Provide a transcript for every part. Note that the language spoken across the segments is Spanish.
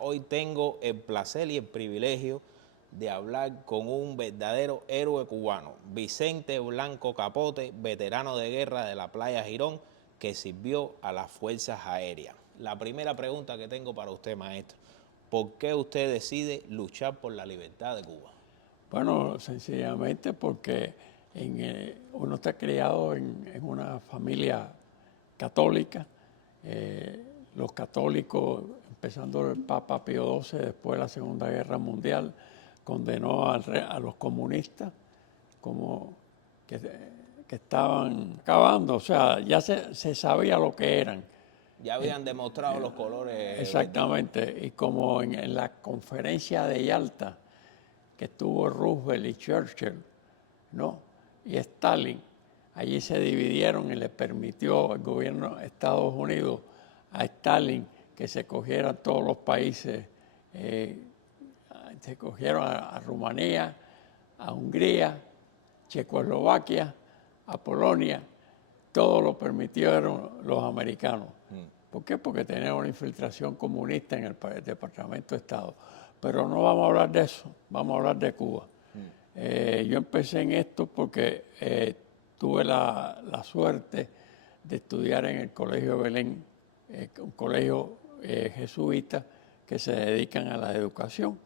Hoy tengo el placer y el privilegio de hablar con un verdadero héroe cubano, Vicente Blanco Capote, veterano de guerra de la playa Girón, que sirvió a las Fuerzas Aéreas. La primera pregunta que tengo para usted, maestro, ¿por qué usted decide luchar por la libertad de Cuba? Bueno, sencillamente porque uno está criado en una familia católica. Los católicos, empezando el Papa Pío XII, después de la Segunda Guerra Mundial, condenó a los comunistas como que, que estaban acabando. O sea, ya se sabía lo que eran. Ya habían demostrado los colores verdes. Exactamente. Y como en la conferencia de Yalta, que estuvo Roosevelt y Churchill, ¿no? Y Stalin, allí se dividieron y le permitió el gobierno de Estados Unidos a Stalin que se cogieran todos los países, se cogieron a Rumanía, a Hungría, Checoslovaquia, a Polonia, todo lo permitieron los americanos. ¿Por qué? Porque tenían una infiltración comunista en el Departamento de Estado. Pero no vamos a hablar de eso, vamos a hablar de Cuba. Yo empecé en esto porque tuve la suerte de estudiar en el Colegio Belén, un colegio jesuita que se dedican a la educación.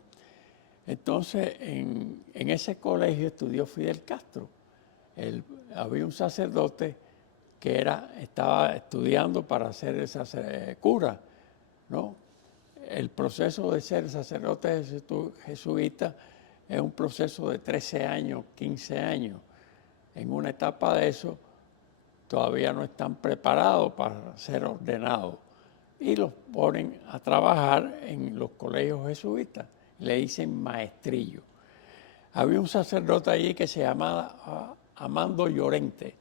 Entonces, en ese colegio estudió Fidel Castro. Había un sacerdote que estaba estudiando para ser cura, ¿no? El proceso de ser sacerdote jesuita es un proceso de 13 años, 15 años. En una etapa de eso todavía no están preparados para ser ordenados y los ponen a trabajar en los colegios jesuitas. Le dicen maestrillo. Había un sacerdote allí que se llamaba Amando Llorente,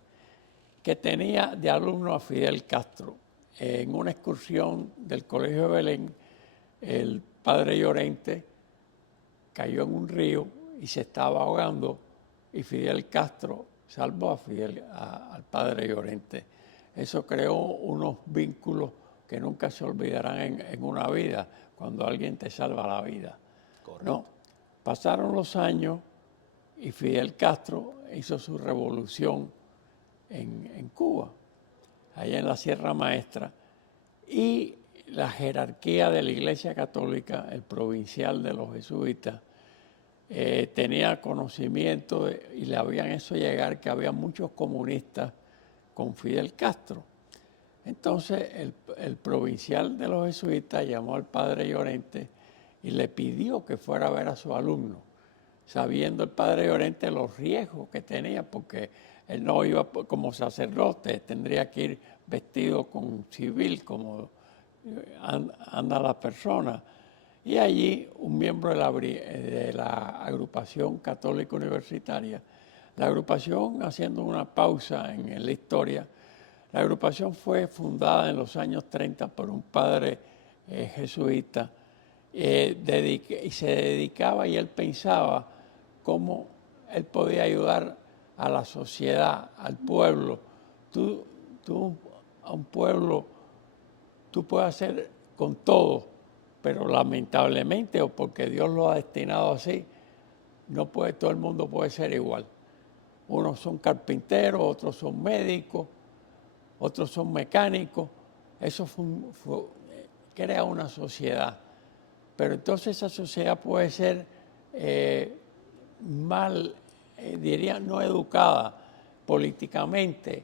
que tenía de alumno a Fidel Castro. En una excursión del Colegio de Belén, el padre Llorente cayó en un río y se estaba ahogando y Fidel Castro salvó al padre Llorente. Eso creó unos vínculos que nunca se olvidarán en una vida, cuando alguien te salva la vida. Correcto. ¿No? Pasaron los años y Fidel Castro hizo su revolución en Cuba, allá en la Sierra Maestra, y la jerarquía de la Iglesia Católica, el provincial de los jesuitas, tenía conocimiento y le habían hecho llegar que había muchos comunistas con Fidel Castro. Entonces el provincial de los jesuitas llamó al padre Llorente y le pidió que fuera a ver a su alumno, sabiendo el padre Llorente los riesgos que tenía, porque él no iba como sacerdote, tendría que ir vestido con civil, como anda la persona. Y allí un miembro de la agrupación católica universitaria, la agrupación, haciendo una pausa en la historia, la agrupación fue fundada en los años 30 por un padre jesuita y se dedicaba, y él pensaba cómo él podía ayudar a la sociedad, al pueblo. A un pueblo, tú puedes hacer con todo, pero lamentablemente, o porque Dios lo ha destinado así, no puede, todo el mundo puede ser igual. Unos son carpinteros, otros son médicos, otros son mecánicos. Eso crea una sociedad. Pero entonces esa sociedad puede ser diría, no educada políticamente.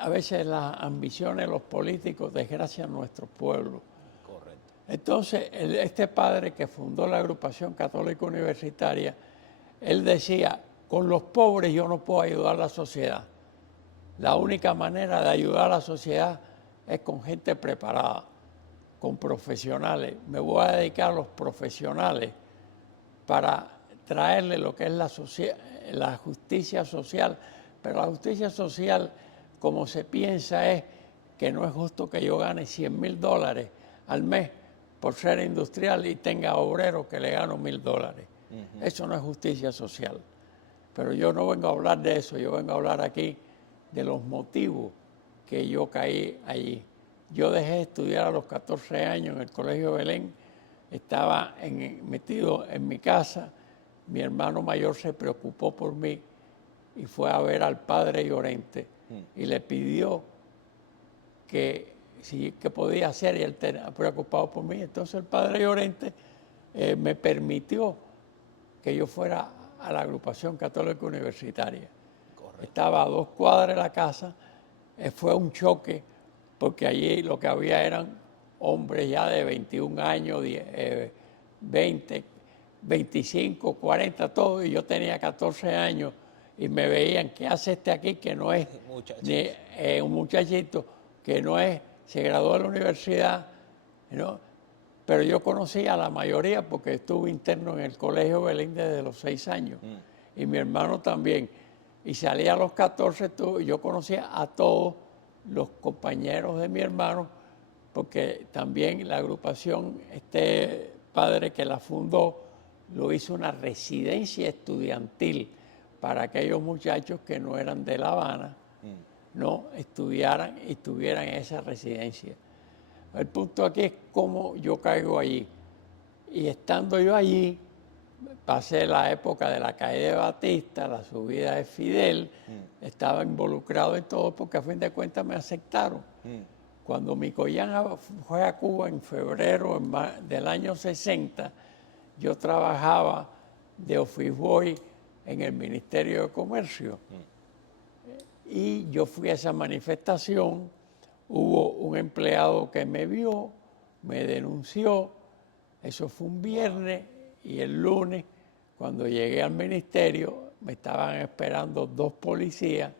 A veces las ambiciones de los políticos desgracian nuestro pueblo. Correcto. Entonces, este padre que fundó la agrupación católica universitaria, él decía, con los pobres yo no puedo ayudar a la sociedad. La única manera de ayudar a la sociedad es con gente preparada, con profesionales. Me voy a dedicar a los profesionales para traerle lo que es la justicia social. Pero la justicia social, como se piensa, es que no es justo que yo gane $100,000 al mes por ser industrial y tenga obreros que le gano $1,000. Eso no es justicia social. Pero yo no vengo a hablar de eso, yo vengo a hablar aquí de los motivos que yo caí allí. Yo dejé de estudiar a los 14 años en el Colegio Belén estaba metido en mi casa. Mi hermano mayor se preocupó por mí y fue a ver al padre Llorente y le pidió que qué podía hacer, y él estaba preocupado por mí. Entonces el padre Llorente me permitió que yo fuera a la agrupación católica universitaria. Correcto. Estaba a 2 cuadras de la casa. Fue un choque porque allí lo que había eran hombres ya de 21 años, 20, 25, 40, todo, y yo tenía 14 años y me veían, ¿qué hace este aquí que no es ni, un muchachito que no es, se graduó de la universidad, ¿no? Pero yo conocía a la mayoría porque estuve interno en el Colegio Belén desde los 6 años y mi hermano también. Y salí a los 14, yo conocía a todos los compañeros de mi hermano, porque también la agrupación, este padre que la fundó, lo hizo una residencia estudiantil para aquellos muchachos que no eran de La Habana, no estudiaran y tuvieran esa residencia. El punto aquí es cómo yo caigo allí. Y estando yo allí, pasé la época de la caída de Batista, la subida de Fidel, estaba involucrado en todo porque a fin de cuentas me aceptaron. Cuando Micoyán fue a Cuba en febrero del año 60, yo trabajaba de office boy en el Ministerio de Comercio. Y yo fui a esa manifestación, hubo un empleado que me vio, me denunció, eso fue un viernes, y el lunes, cuando llegué al ministerio, me estaban esperando 2 policías,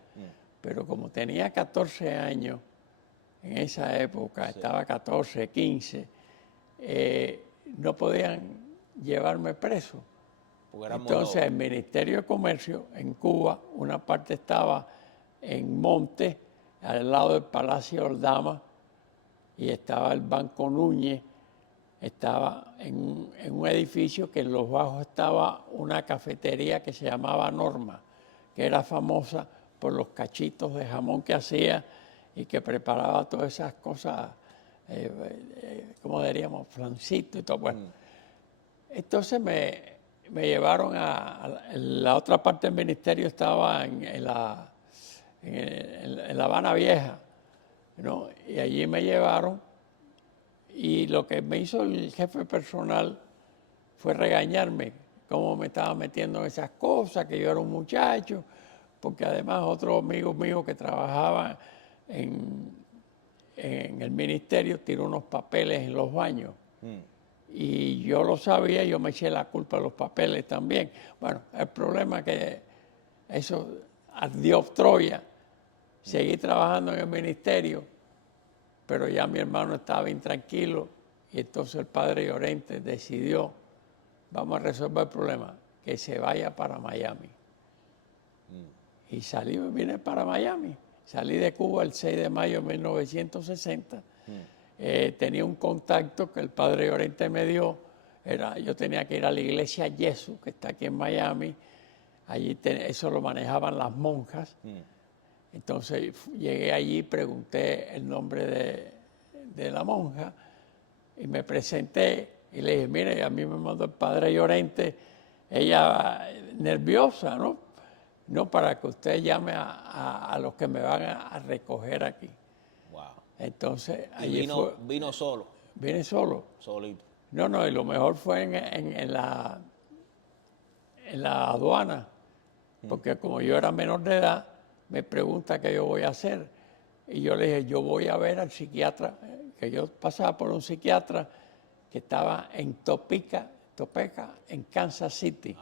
pero como tenía 14 años, en esa época, estaba 14, 15, no podían llevarme preso. Entonces, el Ministerio de Comercio en Cuba, una parte estaba en Monte, al lado del Palacio Aldama, y estaba el Banco Núñez, estaba en un edificio que en los bajos estaba una cafetería que se llamaba Norma, que era famosa por los cachitos de jamón que hacía y que preparaba todas esas cosas, como diríamos, flancito y todo. Bueno, entonces me llevaron a la otra parte del ministerio, estaba en la Habana Vieja, ¿no? Y allí me llevaron, y lo que me hizo el jefe personal fue regañarme, cómo me estaba metiendo en esas cosas, que yo era un muchacho, porque además otro amigo mío que trabajaba en el ministerio tiró unos papeles en los baños. Y yo lo sabía, yo me eché la culpa de los papeles también. Bueno, el problema es que eso ardió Troya. Seguí trabajando en el ministerio, pero ya mi hermano estaba intranquilo, y entonces el padre Llorente decidió, vamos a resolver el problema, que se vaya para Miami. Y vine para Miami. Salí de Cuba el 6 de mayo de 1960. Tenía un contacto que el padre Llorente me dio. Yo tenía que ir a la iglesia Jesús, que está aquí en Miami. Allí eso lo manejaban las monjas. Entonces llegué allí, pregunté el nombre de la monja y me presenté y le dije, mire, a mí me mandó el padre Llorente, ella nerviosa, ¿no? No, para que usted llame a los que me van a recoger aquí. Wow. Entonces, allí vino solo. Vine solo. Solito. No, y lo mejor fue en la aduana, porque como yo era menor de edad, me pregunta qué yo voy a hacer. Y yo le dije, yo voy a ver al psiquiatra, que yo pasaba por un psiquiatra que estaba en Topeka, en Kansas City.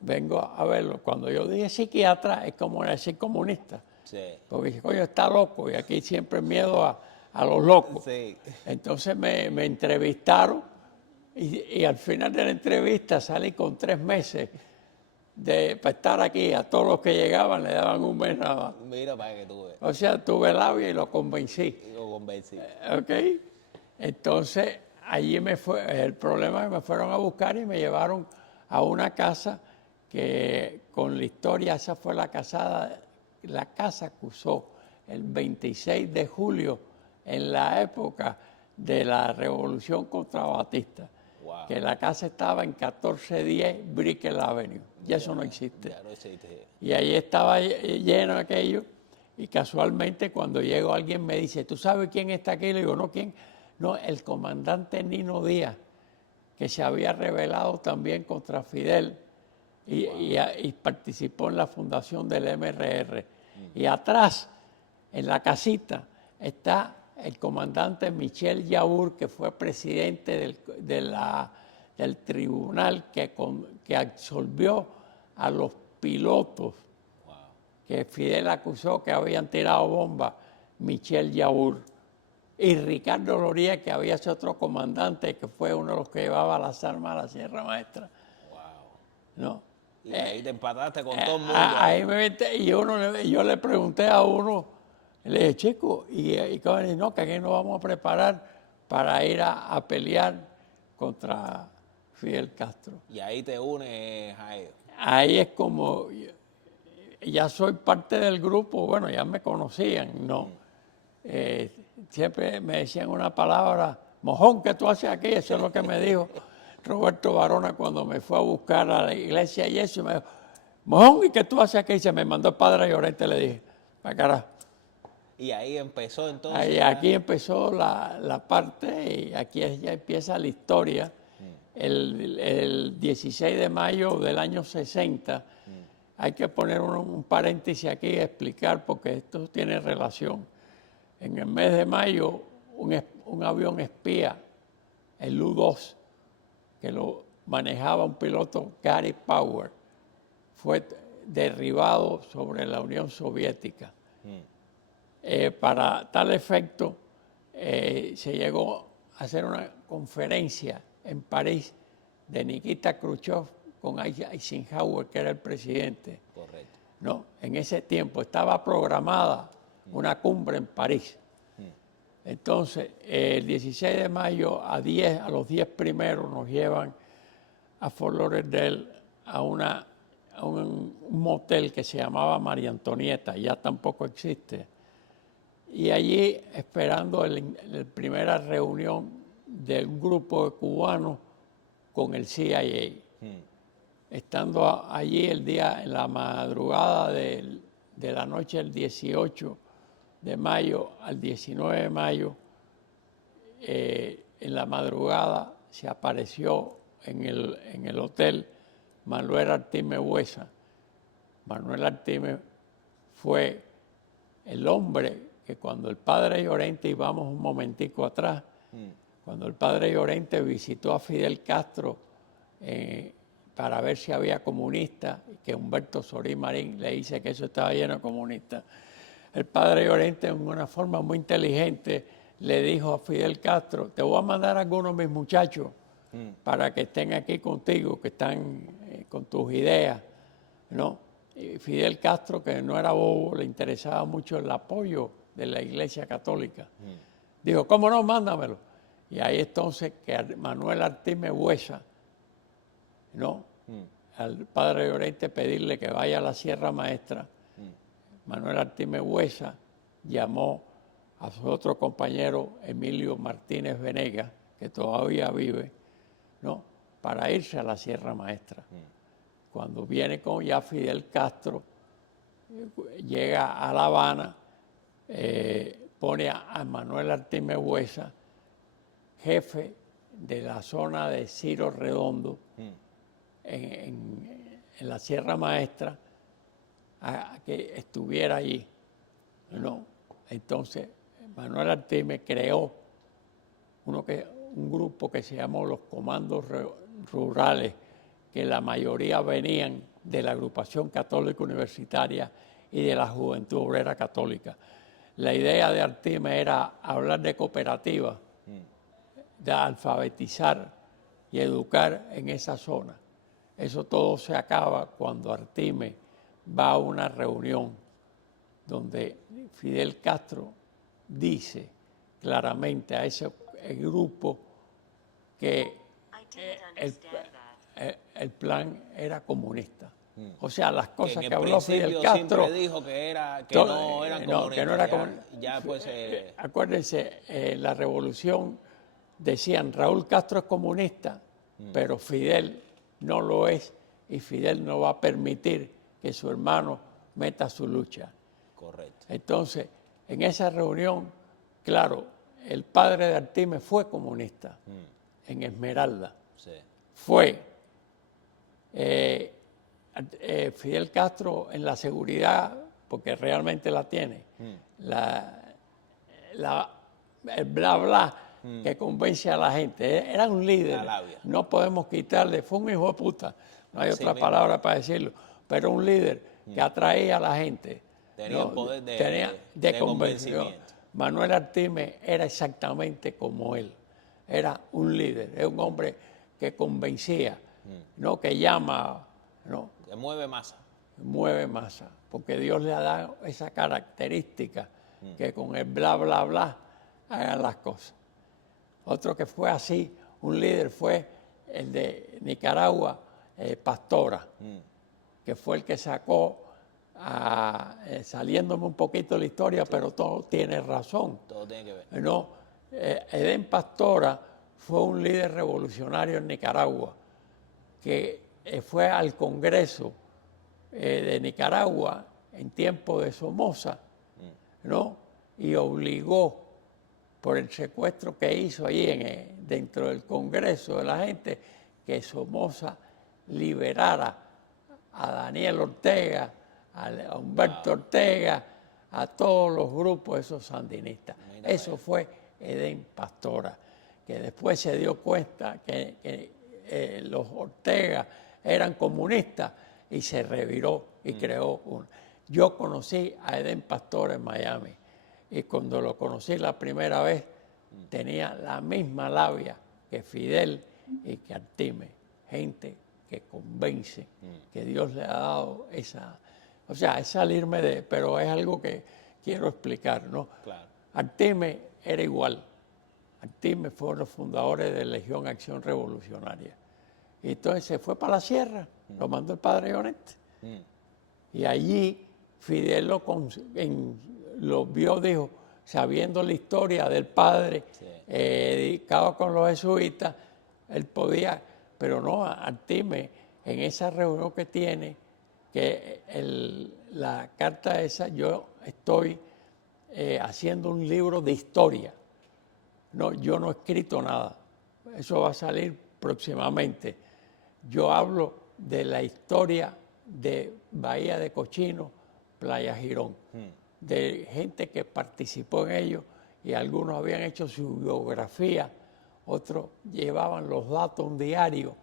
Vengo a verlo. Cuando yo dije psiquiatra, es como decir comunista. Sí. Porque dice, coño, está loco, y aquí siempre miedo a los locos. Sí. Entonces me entrevistaron, y al final de la entrevista salí con 3 meses para estar aquí. A todos los que llegaban le daban un mes nada más. Mira para que tú veas. O sea, tuve labia y lo convencí. ¿Ok? Entonces, allí el problema es que me fueron a buscar y me llevaron a una casa que con la historia, esa fue la casa que usó el 26 de julio en la época de la revolución contra Batista. que la casa estaba en 1410 Brickell Avenue. Ya eso no existe. Ya no existe. Y ahí estaba lleno aquello. Y casualmente cuando llego alguien me dice, ¿tú sabes quién está aquí? Le digo, no, ¿quién? No, el comandante Nino Díaz, que se había rebelado también contra Fidel y participó en la fundación del MRR. Y atrás, en la casita, está el comandante Michel Yaourt, que fue presidente del tribunal que absolvió a los pilotos que Fidel acusó que habían tirado bombas, Michel Yaourt. Y Ricardo Loría, que había sido otro comandante, que fue uno de los que llevaba las armas a la Sierra Maestra. ¿No? Y ahí te empataste con todo el mundo. Ahí me metí, y yo le pregunté a uno, le dije, chico, y no, que aquí nos vamos a preparar para ir a pelear contra Fidel Castro. Y ahí te unes a ellos. Ahí es como, ya soy parte del grupo, bueno, ya me conocían, ¿no? Siempre me decían una palabra, mojón, ¿qué tú haces aquí? Eso es lo que me dijo Roberto Barona cuando me fue a buscar a la iglesia y eso, y me dijo, mojón, ¿y qué tú haces aquí? Y se me mandó el padre Llorente, le dije, para cara. Y ahí empezó entonces. Ahí, aquí empezó la parte y aquí ya empieza la historia. El 16 de mayo del año 60, hay que poner un paréntesis aquí y explicar porque esto tiene relación. En el mes de mayo, un avión espía, el U-2, que lo manejaba un piloto, Gary Power, fue derribado sobre la Unión Soviética. Para tal efecto, se llegó a hacer una conferencia en París de Nikita Khrushchev con Eisenhower, que era el presidente. Correcto. ¿No? En ese tiempo estaba programada una cumbre en París. Entonces, el 16 de mayo a los 10 primeros nos llevan a Fort Lauderdale a un motel que se llamaba María Antonieta, ya tampoco existe. Y allí, esperando la primera reunión de un grupo de cubanos con el CIA. Estando allí en la madrugada de la noche del 18 de mayo al 19 de mayo, en la madrugada se apareció en el hotel Manuel Artime Buesa. Manuel Artime fue el hombre que cuando el padre Llorente, y vamos un momentico atrás, cuando el padre Llorente visitó a Fidel Castro para ver si había comunistas, que Humberto Sorí Marín le dice que eso estaba lleno de comunistas, el padre Llorente, en una forma muy inteligente, le dijo a Fidel Castro, te voy a mandar a algunos de mis muchachos para que estén aquí contigo, que están con tus ideas, ¿no? Y Fidel Castro, que no era bobo, le interesaba mucho el apoyo de la Iglesia Católica. Dijo, ¿cómo no? Mándamelo. Y ahí entonces que Manuel Artime Buesa, ¿no? Al padre Llorente pedirle que vaya a la Sierra Maestra, Manuel Artime Buesa llamó a su otro compañero Emilio Martínez Venegas, que todavía vive, ¿no? Para irse a la Sierra Maestra. Cuando viene con ya Fidel Castro, llega a La Habana, pone a Manuel Artime Buesa, jefe de la zona de Ciro Redondo, en la Sierra Maestra, a que estuviera allí, ¿no? Entonces, Manuel Artime creó un grupo que se llamó los Comandos Rurales, que la mayoría venían de la Agrupación Católica Universitaria y de la Juventud Obrera Católica. La idea de Artime era hablar de cooperativas, de alfabetizar y educar en esa zona. Eso todo se acaba cuando Artime va a una reunión donde Fidel Castro dice claramente a ese grupo que el plan era comunista. O sea, las cosas que habló Fidel Castro siempre dijo que no eran comunistas. Que no era comunista. Ya pues, acuérdense, la revolución decían Raúl Castro es comunista pero Fidel no lo es y Fidel no va a permitir que su hermano meta su lucha. Correcto. Entonces, en esa reunión, claro, el padre de Artimes fue comunista en Esmeralda. Sí. Fue Fidel Castro en la seguridad, porque realmente la tiene, el bla bla que convence a la gente. Era un líder, La labia. no podemos quitarle, fue un hijo de puta, no hay Así otra mismo. palabra para decirlo, pero un líder que atraía a la gente. Tenía el poder de convención. convencimiento. Manuel Artimes era exactamente como él, era un líder, era un hombre que convencía, ¿no? Que llama, ¿no? Que mueve masa. Mueve masa, porque Dios le ha dado esa característica que con el bla, bla, bla hagan las cosas. Otro que fue así, un líder, fue el de Nicaragua, Pastora, que fue el que sacó, saliéndome un poquito de la historia, pero todo tiene razón. Todo tiene que ver. No, Edén Pastora fue un líder revolucionario en Nicaragua que fue al Congreso de Nicaragua en tiempo de Somoza, ¿no? Y obligó, por el secuestro que hizo ahí dentro del Congreso de la gente, que Somoza liberara a Daniel Ortega, a Humberto Ortega, a todos los grupos esos sandinistas. Eso fue Edén Pastora, que después se dio cuenta que los Ortega eran comunistas y se reviró y creó uno. Yo conocí a Edén Pastora en Miami y cuando lo conocí la primera vez tenía la misma labia que Fidel y que Artimes, gente que convence, que Dios le ha dado esa... O sea, es salirme de... Pero es algo que quiero explicar, ¿no? Claro. Artimes era igual. Artimes fueron los fundadores de Legión Acción Revolucionaria. Y entonces se fue para la sierra, lo mandó el padre Llorente. Y allí Fidel lo vio, dijo, sabiendo la historia del padre, dedicado con los jesuitas, él podía, pero no, Artimes, en esa reunión que tiene, que la carta esa, yo estoy haciendo un libro de historia. No, yo no he escrito nada. Eso va a salir próximamente. Yo hablo de la historia de Bahía de Cochino, Playa Girón, de gente que participó en ello y algunos habían hecho su biografía, otros llevaban los datos, un diario,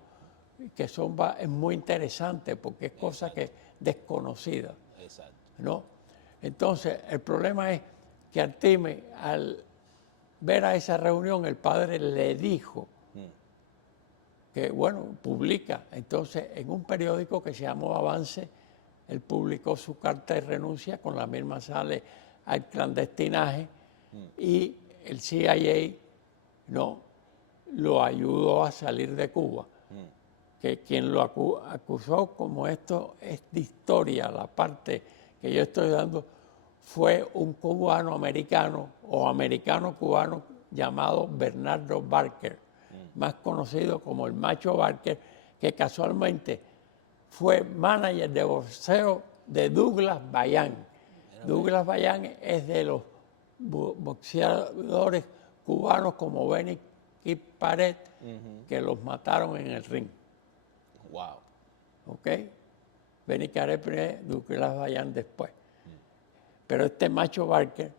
que es muy interesante porque es cosa que desconocida. Exacto. ¿No? Entonces, el problema es que Artimes, al ver a esa reunión, el padre le dijo que, bueno, publica. Entonces, en un periódico que se llamó Avance, él publicó su carta de renuncia, con la misma sale al clandestinaje, y el CIA no lo ayudó a salir de Cuba. Que quien lo acusó, como esto es de historia, la parte que yo estoy dando, fue un cubano americano o americano cubano llamado Bernardo Barker, más conocido como el Macho Barker, que casualmente fue manager de boxeo de Douglas Bayán. Douglas Bayán es de los boxeadores cubanos como Benny Kid Pared, que los mataron en el ring. Wow. ¿Ok? Benny Caret primero, Douglas Bayán después. Pero este Macho Barker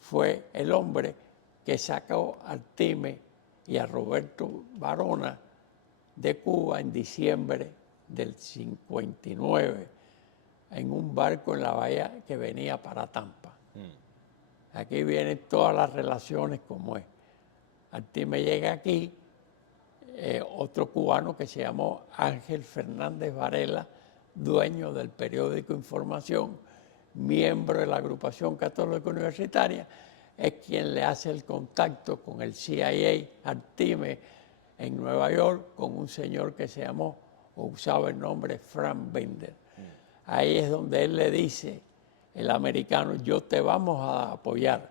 fue el hombre que sacó a Artimes y a Roberto Barona de Cuba en diciembre del 59 en un barco en la bahía que venía para Tampa. Aquí vienen todas las relaciones como es. Artimes llega aquí, otro cubano que se llamó Ángel Fernández Varela, dueño del periódico Información, miembro de la agrupación católica universitaria, es quien le hace el contacto con el CIA, Artimes, en Nueva York, con un señor que se llamó, o usaba el nombre, Frank Bender. Ahí es donde él le dice, el americano, yo te vamos a apoyar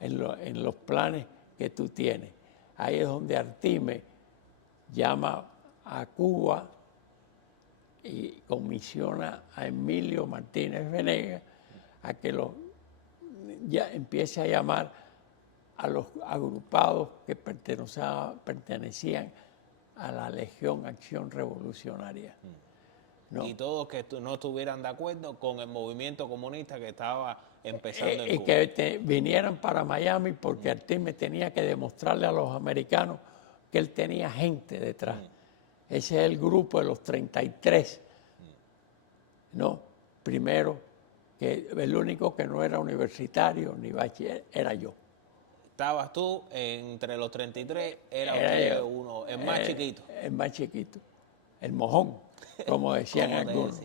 en los planes que tú tienes. Ahí es donde Artimes llama a Cuba y comisiona a Emilio Martínez Venegas a que ya empiece a llamar a los agrupados que pertenecían a la Legión Acción Revolucionaria. ¿No? Y todos que no estuvieran de acuerdo con el movimiento comunista que estaba empezando en y Cuba. que vinieran para Miami porque Artime tenía que demostrarle a los americanos que él tenía gente detrás. Ese es el grupo de los 33. ¿No? Primero, que el único que no era universitario ni bachiller era yo. Estabas tú entre los 33, era usted uno, el más chiquito. El más chiquito, el mojón, como decían algunos.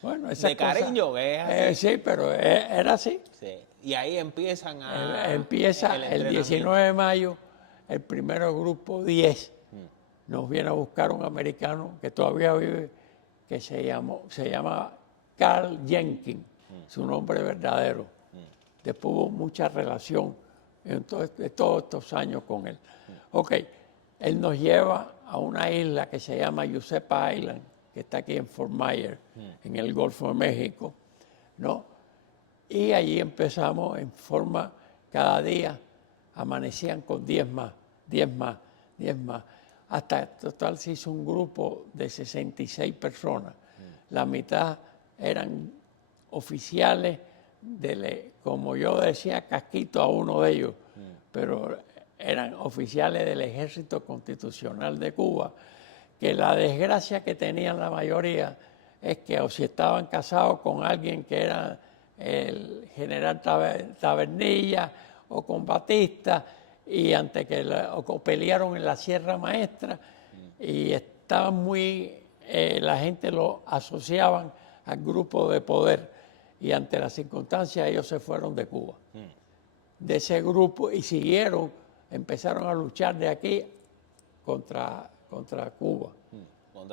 Bueno, esa de cariño, cosa, es así. Sí, pero era así. Sí. Y ahí empiezan a... Empieza el 19 de mayo, el primero grupo 10. Nos viene a buscar un americano que todavía vive, que se llama Carl Jenkins, su nombre verdadero. Después hubo mucha relación de todos estos años con él. Ok, él nos lleva a una isla que se llama Josepa Island, que está aquí en Fort Myers, en el Golfo de México, ¿no? Y allí empezamos en forma, cada día amanecían con 10 más, 10 más, 10 más. Hasta total se hizo un grupo de 66 personas. La mitad eran oficiales, como yo decía, casquito a uno de ellos, pero eran oficiales del Ejército Constitucional de Cuba, que la desgracia que tenían la mayoría es que o si estaban casados con alguien que era el general Tabernilla o con Batista, y antes que o pelearon en la Sierra Maestra y estaban muy, la gente lo asociaban al grupo de poder y ante las circunstancias ellos se fueron de Cuba. De ese grupo y empezaron a luchar de aquí contra Cuba,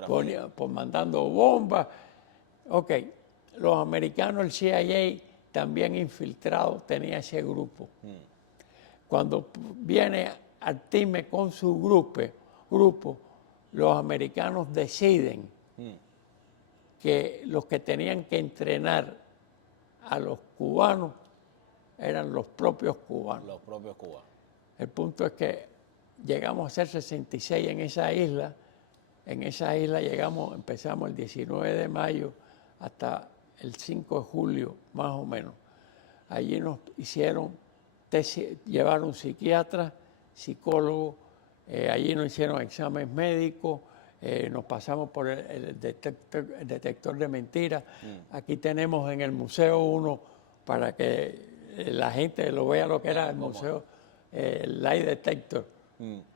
por mandando bombas. Ok, los americanos, el CIA también infiltrado tenía ese grupo. Cuando viene Artime con su grupo, los americanos deciden que los que tenían que entrenar a los cubanos eran los propios cubanos. Los propios cubanos. El punto es que llegamos a ser 66 en esa isla. En esa isla empezamos el 19 de mayo hasta el 5 de julio, más o menos. Allí nos llevaron psiquiatras, psicólogos, allí nos hicieron exámenes médicos, nos pasamos por el detector de mentiras. Aquí tenemos en el museo uno para que la gente lo vea lo que era el museo, el lie detector,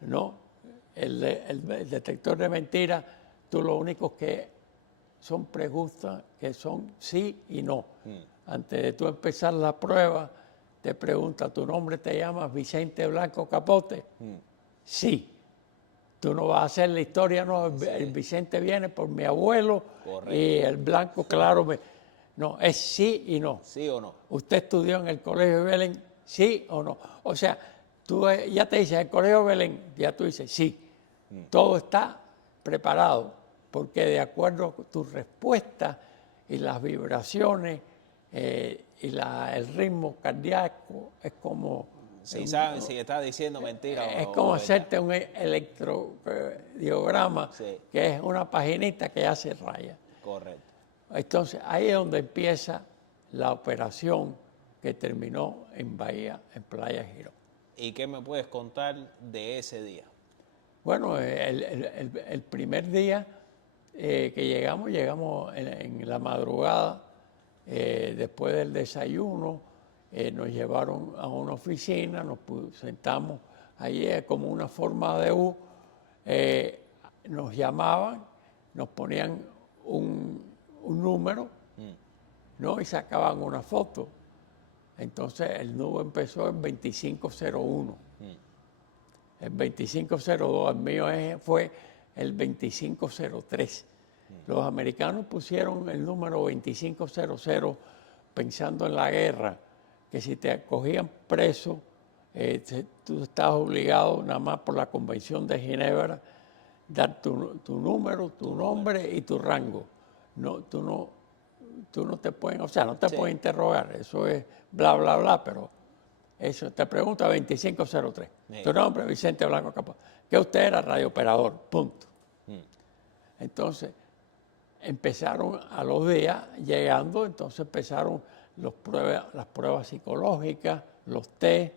¿no? El detector de mentiras, tú lo único que son preguntas que son sí y no. Antes de tú empezar la prueba, te pregunta, ¿tu nombre te llamas Vicente Blanco Capote? Sí. Tú no vas a hacer la historia, no, sí. El Vicente viene por mi abuelo. Correcto. Y el Blanco, claro, no, es sí y no. ¿Sí o no? ¿Usted estudió en el Colegio de Belén? ¿Sí o no? O sea, tú ya te dices, el Colegio de Belén, ya tú dices, sí. Todo está preparado, porque de acuerdo a tu respuesta y las vibraciones y el ritmo cardíaco, es como... Si saben si está diciendo mentira es como hacerte un electrodiograma, sí, que es una paginita que hace raya. Correcto. Entonces, ahí es donde empieza la operación que terminó en Bahía, en Playa Girón. ¿Y qué me puedes contar de ese día? Bueno, el primer día que llegamos en la madrugada, después del desayuno, nos llevaron a una oficina, nos sentamos allí como una forma de U, nos llamaban, nos ponían un número, ¿no? Y sacaban una foto. Entonces el número empezó en 2501. El 2502, el mío fue el 2503. Los americanos pusieron el número 2500 pensando en la guerra, que si te cogían preso, tú estabas obligado, nada más por la Convención de Ginebra, dar tu número, tu nombre y tu rango. No, tú no te pueden, o sea, no te Sí. pueden interrogar, eso es bla, bla, bla, pero eso, te pregunta 2503. Sí. Tu nombre, Vicente Blanco Capó. Que usted era radiooperador, punto. Entonces, empezaron a los días llegando, entonces empezaron las pruebas psicológicas, los test,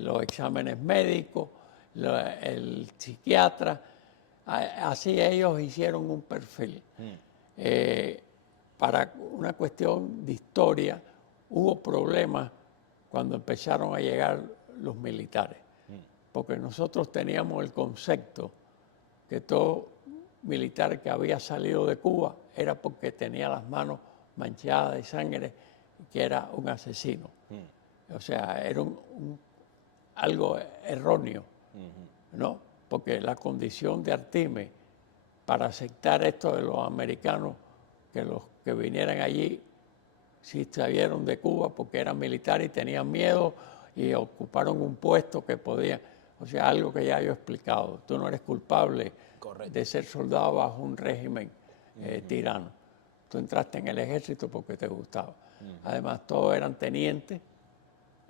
los exámenes médicos, el psiquiatra. Así ellos hicieron un perfil. Para una cuestión de historia, hubo problemas cuando empezaron a llegar los militares, porque nosotros teníamos el concepto que todo militar que había salido de Cuba era porque tenía las manos manchadas de sangre y que era un asesino. O sea, era algo erróneo, ¿no? Porque la condición de Artime para aceptar esto de los americanos, que los que vinieran allí sí salieron de Cuba porque eran militares y tenían miedo y ocuparon un puesto que podían, o sea, algo que ya yo he explicado. Tú no eres culpable de ser soldado bajo un régimen tirano. Tú entraste en el ejército porque te gustaba. Además, todos eran tenientes.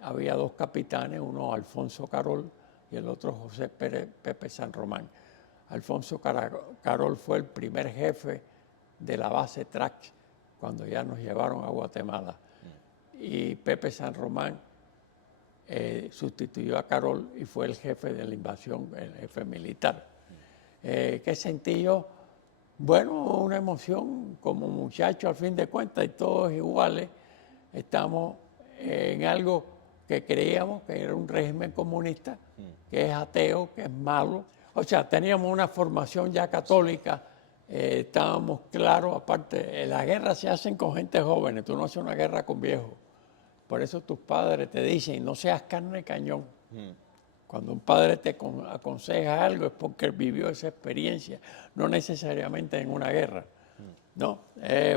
Había dos capitanes, uno Alfonso Carol y el otro José Pepe San Román. Alfonso Carol fue el primer jefe de la base Trax cuando ya nos llevaron a Guatemala. Y Pepe San Román sustituyó a Carol y fue el jefe de la invasión, el jefe militar. ¿Qué sentí yo? Bueno, una emoción como muchacho al fin de cuentas y todos iguales. Estamos en algo que creíamos que era un régimen comunista, que es ateo, que es malo. O sea, teníamos una formación ya católica, estábamos claros, aparte, la guerra se hacen con gente joven, tú no haces una guerra con viejos. Por eso tus padres te dicen, no seas carne de cañón. Cuando un padre te aconseja algo es porque él vivió esa experiencia, no necesariamente en una guerra. No,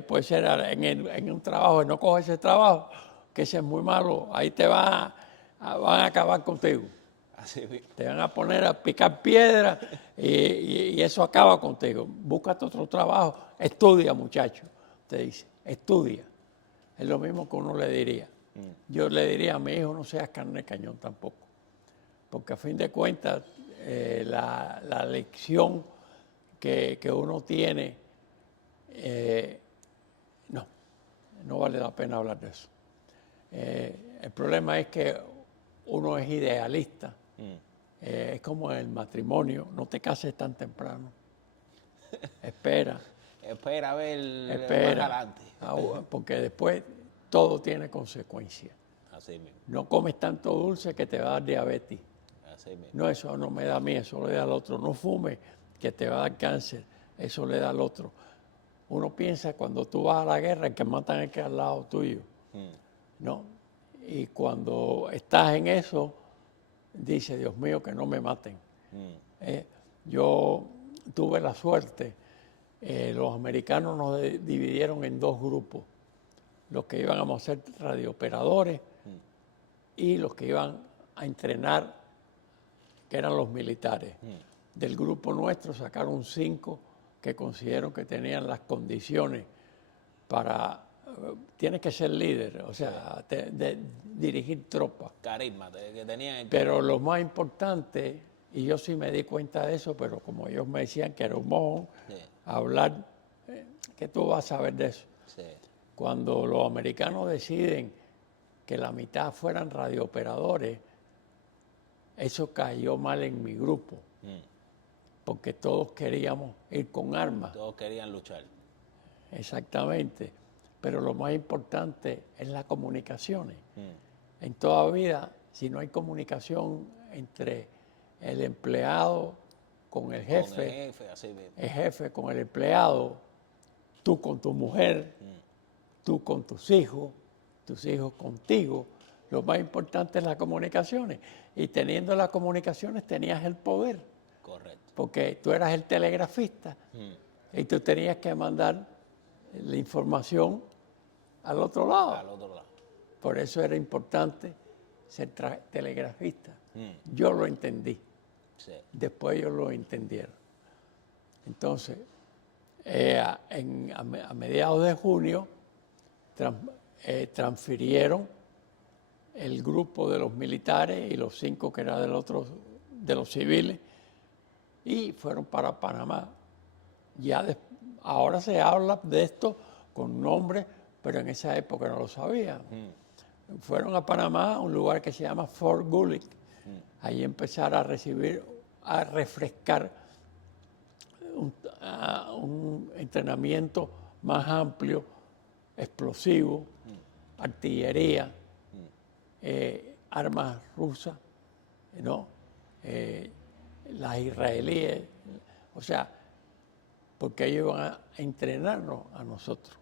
puede ser en un trabajo, no coges ese trabajo, que ese es muy malo, ahí van a acabar contigo. Así mismo. Te van a poner a picar piedra y eso acaba contigo. Búscate otro trabajo, estudia, muchacho, te dice, estudia. Es lo mismo que uno le diría. Yo le diría a mi hijo, no seas carne de cañón tampoco, porque a fin de cuentas la lección que uno tiene, no vale la pena hablar de eso. El problema es que uno es idealista. Es como el matrimonio, no te cases tan temprano. Espera. Espera a ver Espera. más adelante. Porque después todo tiene consecuencias. Así mismo. No comes tanto dulce que te va a dar diabetes. Así mismo. No, eso no me da a mí, eso le da al otro. No fumes, que te va a dar cáncer, eso le da al otro. Uno piensa cuando tú vas a la guerra, el que matan es el que es al lado tuyo. ¿No? Y cuando estás en eso, dice, Dios mío, que no me maten. Yo tuve la suerte, los americanos nos dividieron en dos grupos, los que iban a ser radiooperadores y los que iban a entrenar, que eran los militares. Del grupo nuestro sacaron 5 que consideraron que tenían las condiciones para... tienes que ser líder, o sea, de dirigir tropas. Carisma que tenían. Pero lo más importante, y yo sí me di cuenta de eso, pero como ellos me decían que era un mojón, hablar, ¿qué tú vas a saber de eso? Sí. Cuando los americanos deciden que la mitad fueran radiooperadores, eso cayó mal en mi grupo, porque todos queríamos ir con armas. Todos querían luchar. Exactamente, pero lo más importante es las comunicaciones. En toda vida, si no hay comunicación entre el empleado con el jefe, así mismo. el jefe con el empleado, tú con tu mujer, tú con tus hijos contigo, lo más importante es las comunicaciones. Y teniendo las comunicaciones tenías el poder. Correcto. Porque tú eras el telegrafista y tú tenías que mandar la información al otro lado. Al otro lado. Por eso era importante ser telegrafista. Yo lo entendí. Sí. Después ellos lo entendieron. Entonces, a mediados de junio transfirieron el grupo de los militares y los 5 que eran de los civiles y fueron para Panamá. Ahora se habla de esto con nombres, pero en esa época no lo sabían. Fueron a Panamá, a un lugar que se llama Fort Gulick. Ahí empezaron a recibir, a refrescar un entrenamiento más amplio, explosivo, artillería, armas rusas, ¿no? Las israelíes, o sea, porque ellos iban a entrenarnos a nosotros.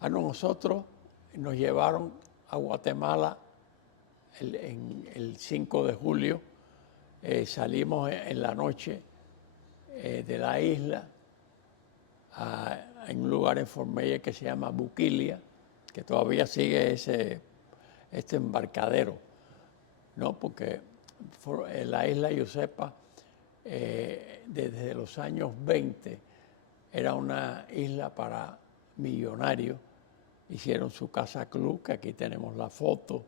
A nosotros nos llevaron a Guatemala el 5 de julio, salimos en la noche de la isla en un lugar en Fort Myers que se llama Buquilia, que todavía sigue este embarcadero, ¿no? Porque la isla Josepa desde los años 20 era una isla para millonarios. Hicieron su casa club, que aquí tenemos la foto,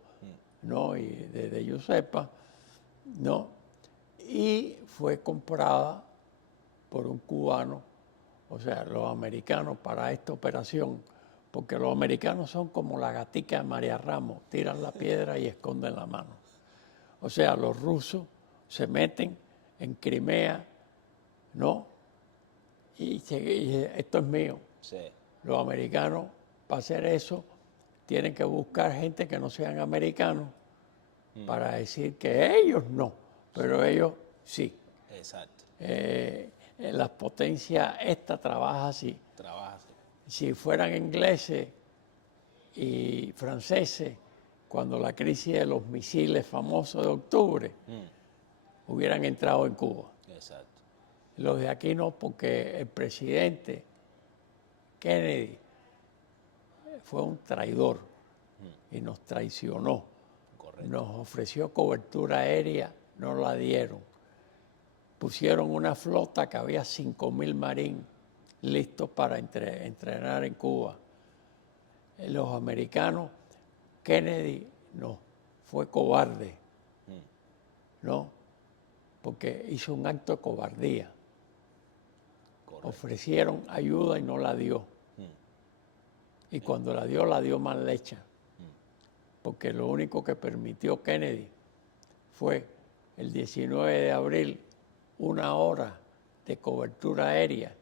¿no? Y desde Josepa, ¿no? Y fue comprada por un cubano, o sea, los americanos para esta operación, porque los americanos son como la gatica de María Ramos, tiran la piedra y esconden la mano. O sea, los rusos se meten en Crimea, ¿no? Y esto es mío. Sí. Los americanos, para hacer eso, tienen que buscar gente que no sean americanos para decir que ellos no, pero ellos sí. Exacto. Las potencias, esta trabaja así. Trabaja así. Si fueran ingleses y franceses, cuando la crisis de los misiles famosos de octubre, hubieran entrado en Cuba. Exacto. Los de aquí no, porque el presidente Kennedy fue un traidor y nos traicionó. Correcto. Nos ofreció cobertura aérea, no la dieron. Pusieron una flota que había 5.000 marines listos para entrenar en Cuba. Los americanos, Kennedy no, fue cobarde, ¿no? Porque hizo un acto de cobardía. Correcto. Ofrecieron ayuda y no la dio. Y cuando la dio mal hecha. Porque lo único que permitió Kennedy fue el 19 de abril, 1 hora de cobertura aérea,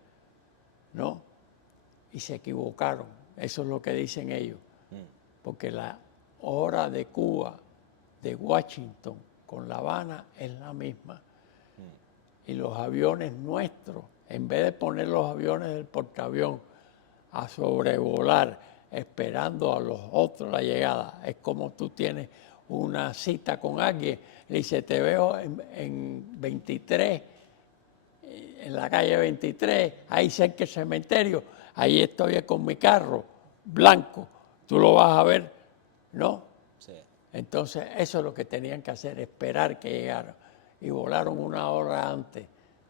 ¿no? Y se equivocaron. Eso es lo que dicen ellos. Porque la hora de Cuba, de Washington, con La Habana es la misma. Y los aviones nuestros, en vez de poner los aviones del portaavión a sobrevolar, esperando a los otros la llegada, es como tú tienes una cita con alguien, le dice, te veo en 23, en la calle 23, ahí cerca del cementerio, ahí estoy con mi carro, blanco, tú lo vas a ver, ¿no? Sí. Entonces, eso es lo que tenían que hacer, esperar que llegaran. Y volaron 1 hora antes.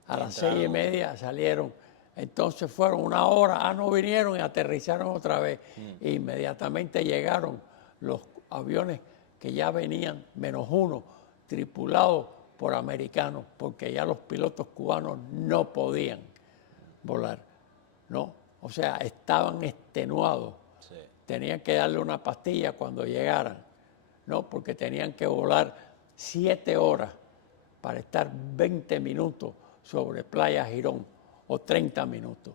A las 6:30 salieron. Entonces fueron 1 hora, no vinieron y aterrizaron otra vez. E inmediatamente llegaron los aviones que ya venían, -1, tripulados por americanos, porque ya los pilotos cubanos no podían volar, ¿no? O sea, estaban extenuados. Sí. Tenían que darle una pastilla cuando llegaran, ¿no? Porque tenían que volar 7 horas para estar 20 minutos sobre Playa Girón o 30 minutos.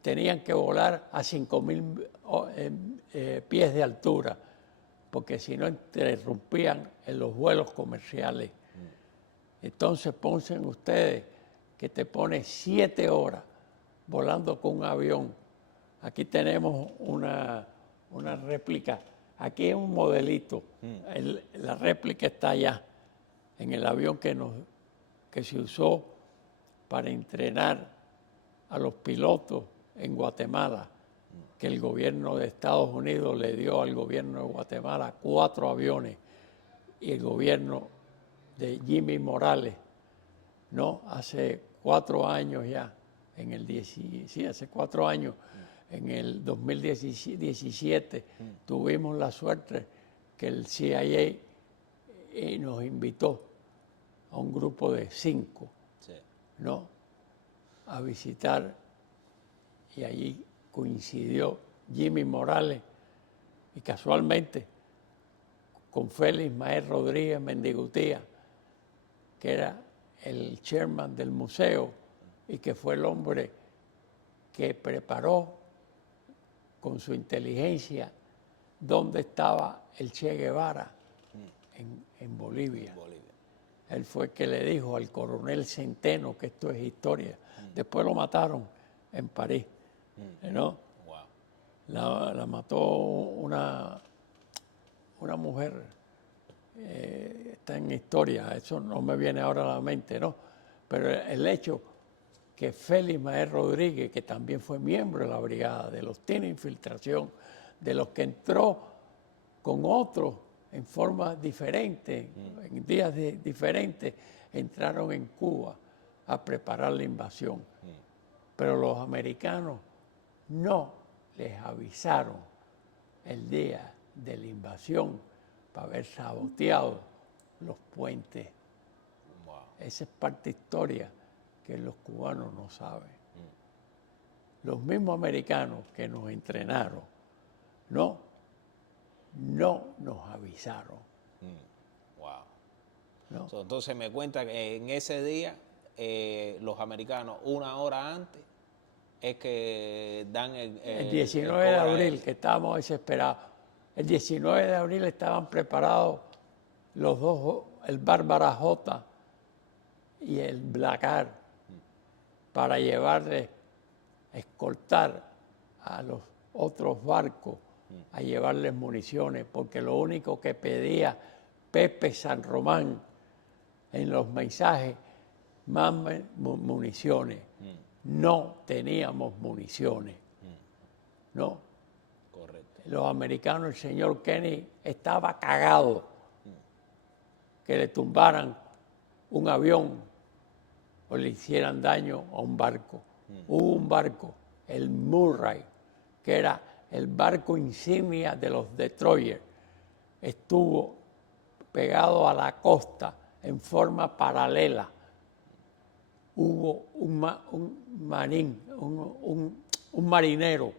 Tenían que volar a 5.000 pies de altura, porque si no interrumpían en los vuelos comerciales. Entonces, piensen ustedes que te pones 7 horas volando con un avión. Aquí tenemos una réplica. Aquí es un modelito. La réplica está allá, en el avión que se usó para entrenar a los pilotos en Guatemala, que el gobierno de Estados Unidos le dio al gobierno de Guatemala 4 aviones y el gobierno de Jimmy Morales, ¿no? Hace 4 años ya, sí, hace 4 años, en el 2017, tuvimos la suerte que el CIA nos invitó a un grupo de 5, Sí. ¿no?, a visitar, y allí coincidió Jimmy Morales y casualmente con Félix Maer Rodríguez Mendigutía, que era el chairman del museo y que fue el hombre que preparó con su inteligencia dónde estaba el Che Guevara en Bolivia. Él fue el que le dijo al coronel Centeno que esto es historia. Después lo mataron en París, ¿no? Wow. La mató una mujer, está en historia, eso no me viene ahora a la mente, ¿no? Pero el hecho que Félix Maer Rodríguez, que también fue miembro de la brigada, de los tiene infiltración, de los que entró con otros en forma diferente, en días diferentes, entraron en Cuba a preparar la invasión. Pero los americanos no les avisaron el día de la invasión para haber saboteado los puentes. Wow. Esa es parte de historia que los cubanos no saben. Los mismos americanos que nos entrenaron, no nos avisaron. Wow. ¿No? Entonces me cuenta que en ese día los americanos 1 hora antes es que dan El 19 de abril, que estábamos desesperados. El 19 de abril estaban preparados los dos, el Bárbara J y el Blackar, para llevarle, escoltar a los otros barcos, a llevarles municiones, porque lo único que pedía Pepe San Román en los mensajes, más municiones. No teníamos municiones. No. Correcto. Los americanos, el señor Kennedy estaba cagado que le tumbaran un avión o le hicieran daño a un barco. Hubo un barco, el Murray, que era el barco insignia de los destroyers, estuvo pegado a la costa en forma paralela. Hubo un marinero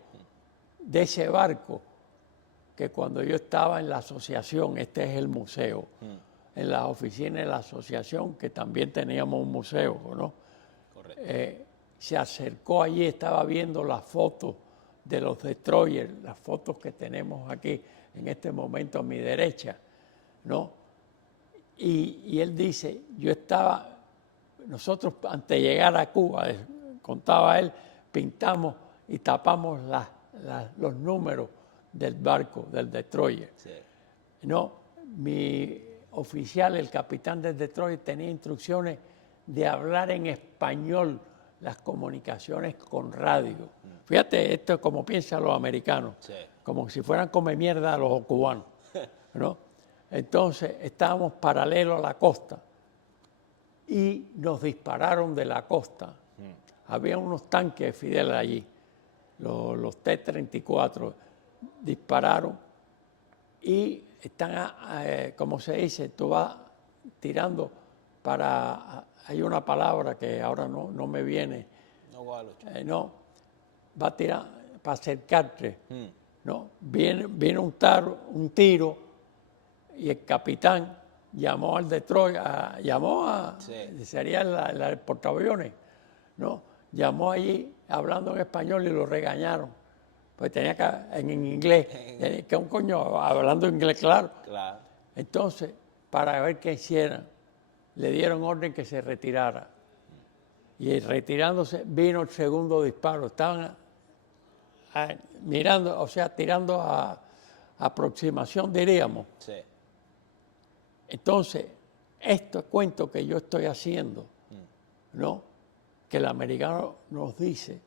de ese barco que cuando yo estaba en la asociación, este es el museo, en las oficinas de la asociación, que también teníamos un museo, ¿no? Correcto. Se acercó allí, estaba viendo las fotos de los destroyers, las fotos que tenemos aquí en este momento a mi derecha, ¿no? Y él dice, nosotros antes de llegar a Cuba, contaba él, pintamos y tapamos los números del barco, del destroyer. Sí. No, mi oficial, el capitán del destroyer, tenía instrucciones de hablar en español las comunicaciones con radio. Fíjate, esto es como piensan los americanos, Sí. como si fueran come mierda a los cubanos, ¿no? Entonces, estábamos paralelos a la costa y nos dispararon de la costa. Había unos tanques de Fidel allí, los T-34, dispararon y están, como se dice, tú vas tirando para, hay una palabra que ahora no me viene, no, va a tirar para acercarte, ¿no? Viene un tiro y el capitán llamó al Detroit, sería el portaaviones, ¿no? Llamó allí hablando en español y lo regañaron. Pues tenía que, en inglés, que un coño hablando inglés, claro. Entonces, para ver qué hicieran, le dieron orden que se retirara. Y retirándose, vino el segundo disparo. Estaban mirando, o sea, tirando a aproximación, diríamos. Sí. Entonces, este cuento que yo estoy haciendo, ¿no? Que el americano nos dice,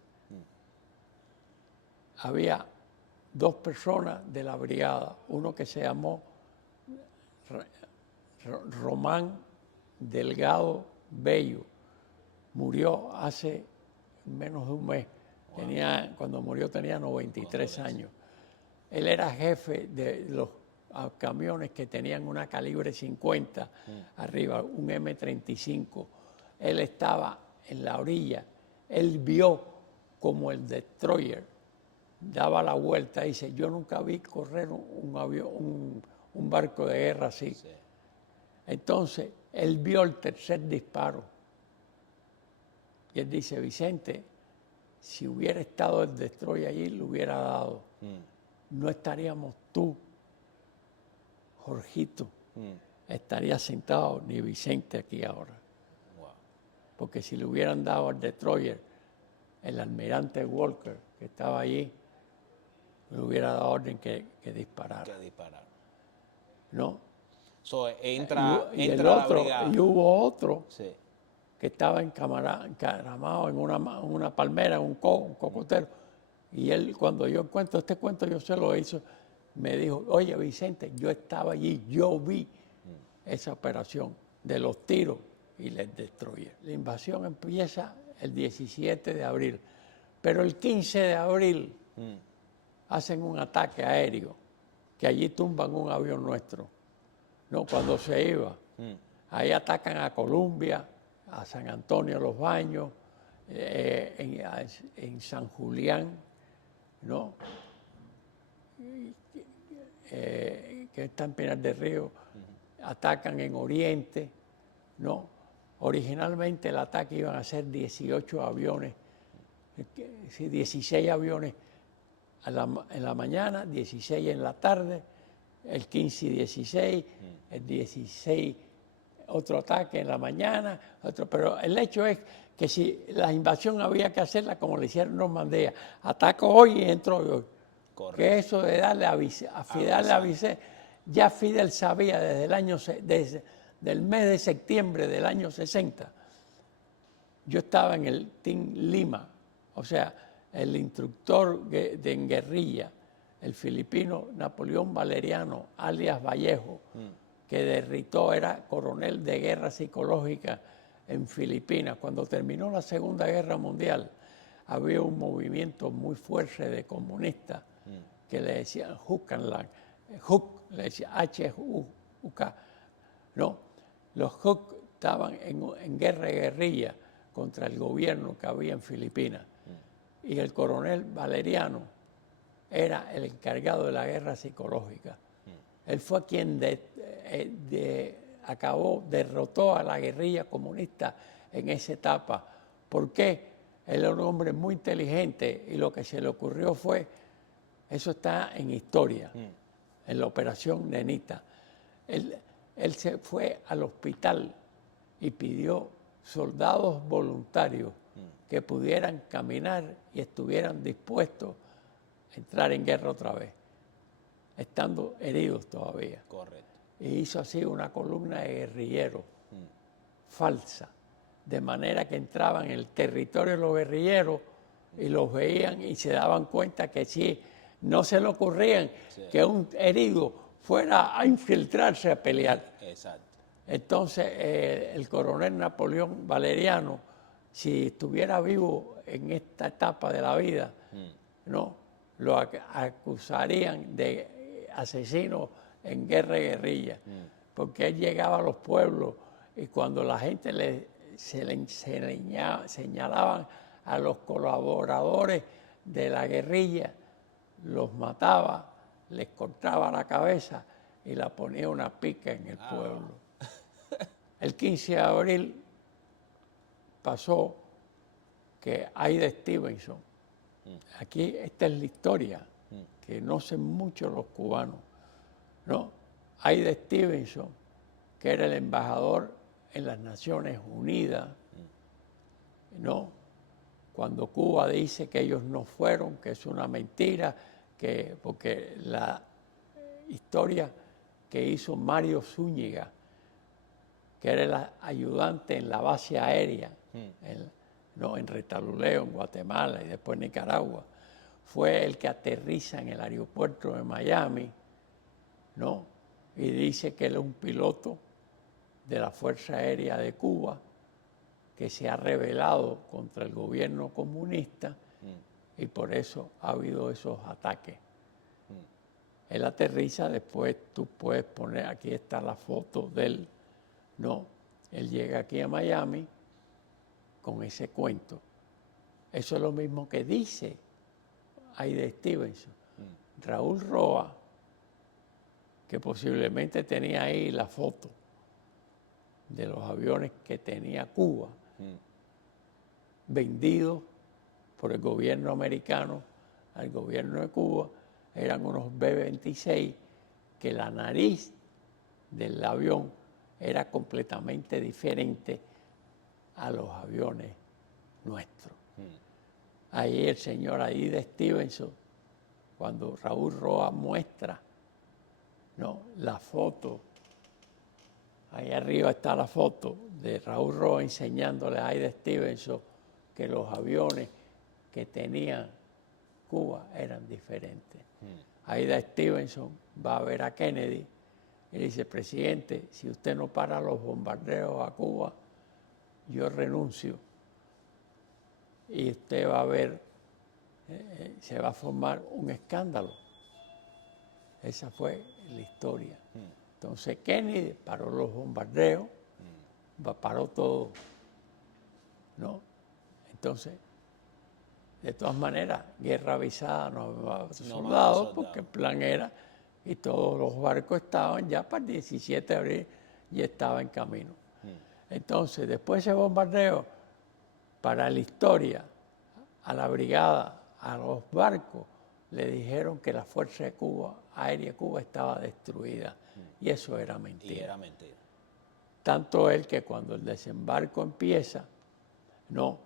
había 2 personas de la brigada, uno que se llamó Román Delgado Bello, murió hace menos de un mes. Cuando murió tenía 93 años. Él era jefe de los camiones que tenían una calibre 50 arriba, un M35. Él estaba en la orilla. Él vio como el destroyer daba la vuelta y dice, yo nunca vi correr un barco de guerra así. Sí. Entonces, él vio el tercer disparo. Y él dice, Vicente, si hubiera estado el destroyer allí, lo hubiera dado. No estaríamos tú, Jorgito, estaría sentado ni Vicente aquí ahora. Wow. Porque si le hubieran dado al destroyer, el almirante Walker, que estaba allí, le hubiera dado orden que disparara. Que disparara. ¿No? So, y hubo otro sí. que estaba encaramado en una palmera, en un cocotero. Y él, cuando yo cuento este cuento, yo se lo hizo, me dijo, oye, Vicente, yo estaba allí, yo vi esa operación de los tiros y les destruye. La invasión empieza el 17 de abril, pero el 15 de abril hacen un ataque aéreo, que allí tumban un avión nuestro, ¿no? Cuando se iba. Ahí atacan a Colombia, a San Antonio Los Baños, en San Julián, ¿no? Que está en Pinar del Río, atacan en Oriente, ¿no? Originalmente el ataque iban a ser 18 aviones, 16 aviones en la mañana, 16 en la tarde, el 15 y 16, el 16 otro ataque en la mañana, pero el hecho es que si la invasión había que hacerla como le hicieron Normandía, ataco hoy y entro hoy. Correcto. Que eso de darle a Fidel avisé, ya Fidel sabía desde el mes de septiembre del año 60. Yo estaba en el Team Lima, o sea, el instructor en guerrilla, el filipino Napoleón Valeriano, alias Vallejo, que derritó, era coronel de guerra psicológica en Filipinas. Cuando terminó la Segunda Guerra Mundial, había un movimiento muy fuerte de comunistas que le decían Hukanlan, le decía H-U-K, ¿no? Los Huk estaban en guerra y guerrilla contra el gobierno que había en Filipinas. Y el coronel Valeriano era el encargado de la guerra psicológica. Él fue quien derrotó a la guerrilla comunista en esa etapa. ¿Por qué? Él era un hombre muy inteligente y lo que se le ocurrió fue, eso está en historia, en la operación Nenita. Él se fue al hospital y pidió soldados voluntarios que pudieran caminar y estuvieran dispuestos a entrar en guerra otra vez, estando heridos todavía. Correcto. Y hizo así una columna de guerrilleros falsa, de manera que entraban en el territorio de los guerrilleros y los veían y se daban cuenta que sí, no se le ocurrían que un herido fuera a infiltrarse a pelear. Exacto. Entonces, el coronel Napoleón Valeriano, si estuviera vivo en esta etapa de la vida, ¿no? Lo acusarían de asesino en guerra y guerrilla, porque él llegaba a los pueblos y cuando la gente señalaban a los colaboradores de la guerrilla, los mataba, les cortaba la cabeza y la ponía una pica en el pueblo. El 15 de abril pasó que Aida Stevenson, aquí esta es la historia, que no sé mucho los cubanos, ¿no? Aida Stevenson, que era el embajador en las Naciones Unidas, ¿no? Cuando Cuba dice que ellos no fueron, que es una mentira, porque la historia que hizo Mario Zúñiga, que era el ayudante en la base aérea, en Retaluleo, en Guatemala y después en Nicaragua, fue el que aterriza en el aeropuerto de Miami, ¿no? Y dice que él es un piloto de la Fuerza Aérea de Cuba, que se ha rebelado contra el gobierno comunista y por eso ha habido esos ataques. Él aterriza, después tú puedes poner, aquí está la foto de él, no, él llega aquí a Miami con ese cuento. Eso es lo mismo que dice Aide Stevenson. Raúl Roa, que posiblemente tenía ahí la foto de los aviones que tenía Cuba, vendidos por el gobierno americano al gobierno de Cuba, eran unos B-26 que la nariz del avión era completamente diferente a los aviones nuestros. Ahí el señor Aide Stevenson, cuando Raúl Roa muestra, ¿no?, la foto, ahí arriba está la foto de Raúl Roa enseñándole a Aide Stevenson que los aviones que tenía Cuba eran diferentes. Aida Stevenson va a ver a Kennedy y dice: presidente, si usted no para los bombardeos a Cuba, yo renuncio. Y usted va a ver, se va a formar un escándalo. Esa fue la historia. Entonces Kennedy paró los bombardeos, paró todo, ¿no? Entonces, de todas maneras, guerra avisada, no había soldados, porque el plan era, y todos los barcos estaban ya para el 17 de abril, y estaba en camino. Entonces, después de ese bombardeo, para la historia, a la brigada, a los barcos, le dijeron que la Fuerza de Cuba, Aérea de Cuba, estaba destruida. Y eso era mentira. Y era mentira. Tanto él que cuando el desembarco empieza, no,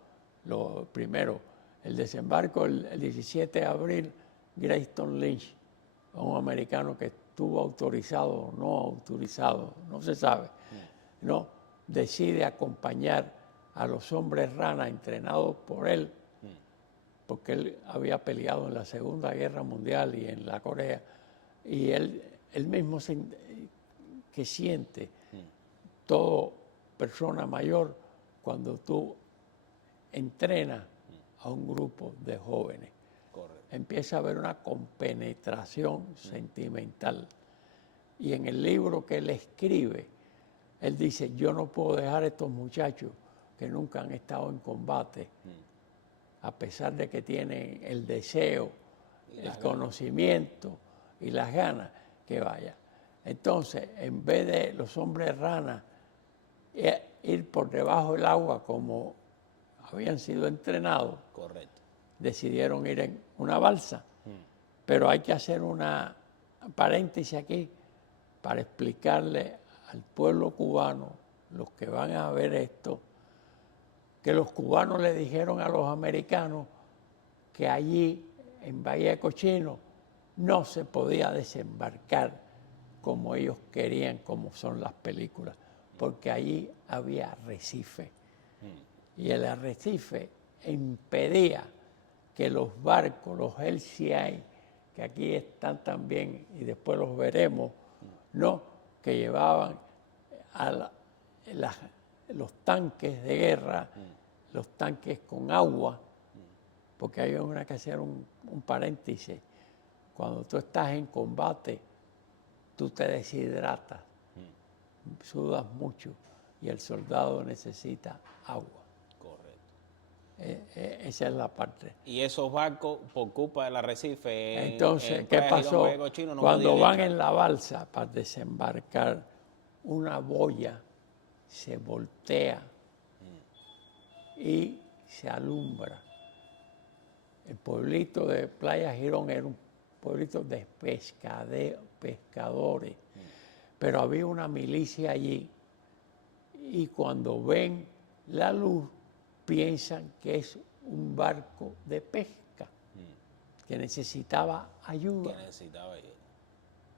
lo primero, el desembarco el 17 de abril, Greyston Lynch, un americano que estuvo autorizado o no autorizado, no se sabe, no, decide acompañar a los hombres rana entrenados por él, porque él había peleado en la Segunda Guerra Mundial y en la Corea, y él mismo que siente todo persona mayor cuando tú entrenas a un grupo de jóvenes. Correcto. Empieza a haber una compenetración sentimental. Y en el libro que él escribe, él dice: yo no puedo dejar a estos muchachos que nunca han estado en combate, a pesar de que tienen el deseo, el conocimiento y las ganas, que vaya. Entonces, en vez de los hombres ranas ir por debajo del agua como habían sido entrenados, correcto, decidieron ir en una balsa. Pero hay que hacer una paréntesis aquí para explicarle al pueblo cubano, los que van a ver esto, que los cubanos le dijeron a los americanos que allí, en Bahía de Cochino, no se podía desembarcar como ellos querían, como son las películas, porque allí había arrecife. Y el arrecife impedía que los barcos, los LCI, que aquí están también, y después los veremos, ¿no?, que llevaban a los tanques de guerra, los tanques con agua, porque hay una que hacer un paréntesis. Cuando tú estás en combate, tú te deshidratas, sudas mucho, y el soldado necesita agua. Esa es la parte. Y esos barcos, por culpa del arrecife, Entonces, ¿qué pasó? No cuando van entrar en la balsa para desembarcar, una boya se voltea y se alumbra. El pueblito de Playa Girón era un pueblito de pescadores, pero había una milicia allí, y cuando ven la luz piensan que es un barco de pesca que necesitaba ayuda.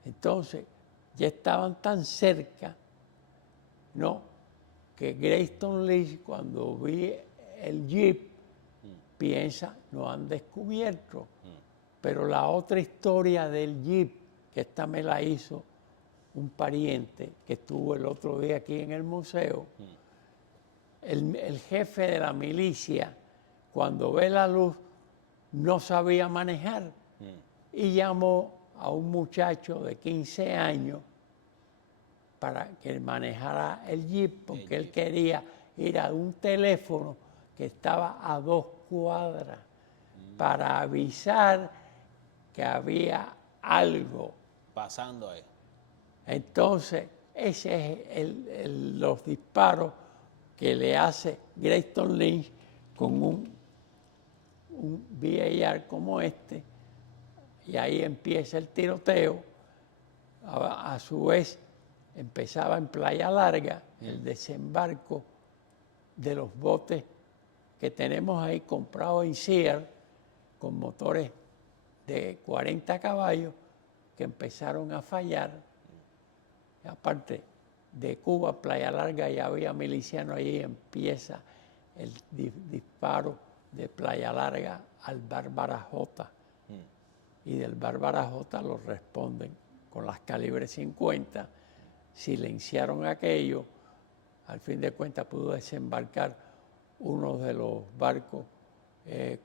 Entonces, ya estaban tan cerca, ¿no?, que Greyston Lynch, cuando vi el jeep, piensa: no han descubierto. Pero la otra historia del jeep, que esta me la hizo un pariente que estuvo el otro día aquí en el museo, el jefe de la milicia, cuando ve la luz, no sabía manejar y llamó a un muchacho de 15 años para que manejara el jeep, porque él quería ir a un teléfono que estaba a 2 cuadras para avisar que había algo. Pasando ahí. Entonces, ese es los disparos que le hace Greyston Lynch con un BAR como este, y ahí empieza el tiroteo. A su vez, empezaba en Playa Larga el desembarco de los botes que tenemos ahí comprados en Sears con motores de 40 caballos que empezaron a fallar. Y aparte de Cuba, Playa Larga, ya había milicianos allí, empieza el disparo de Playa Larga al Bárbara J. Y del Bárbara J lo responden con las calibres 50, silenciaron aquello, al fin de cuentas pudo desembarcar uno de los barcos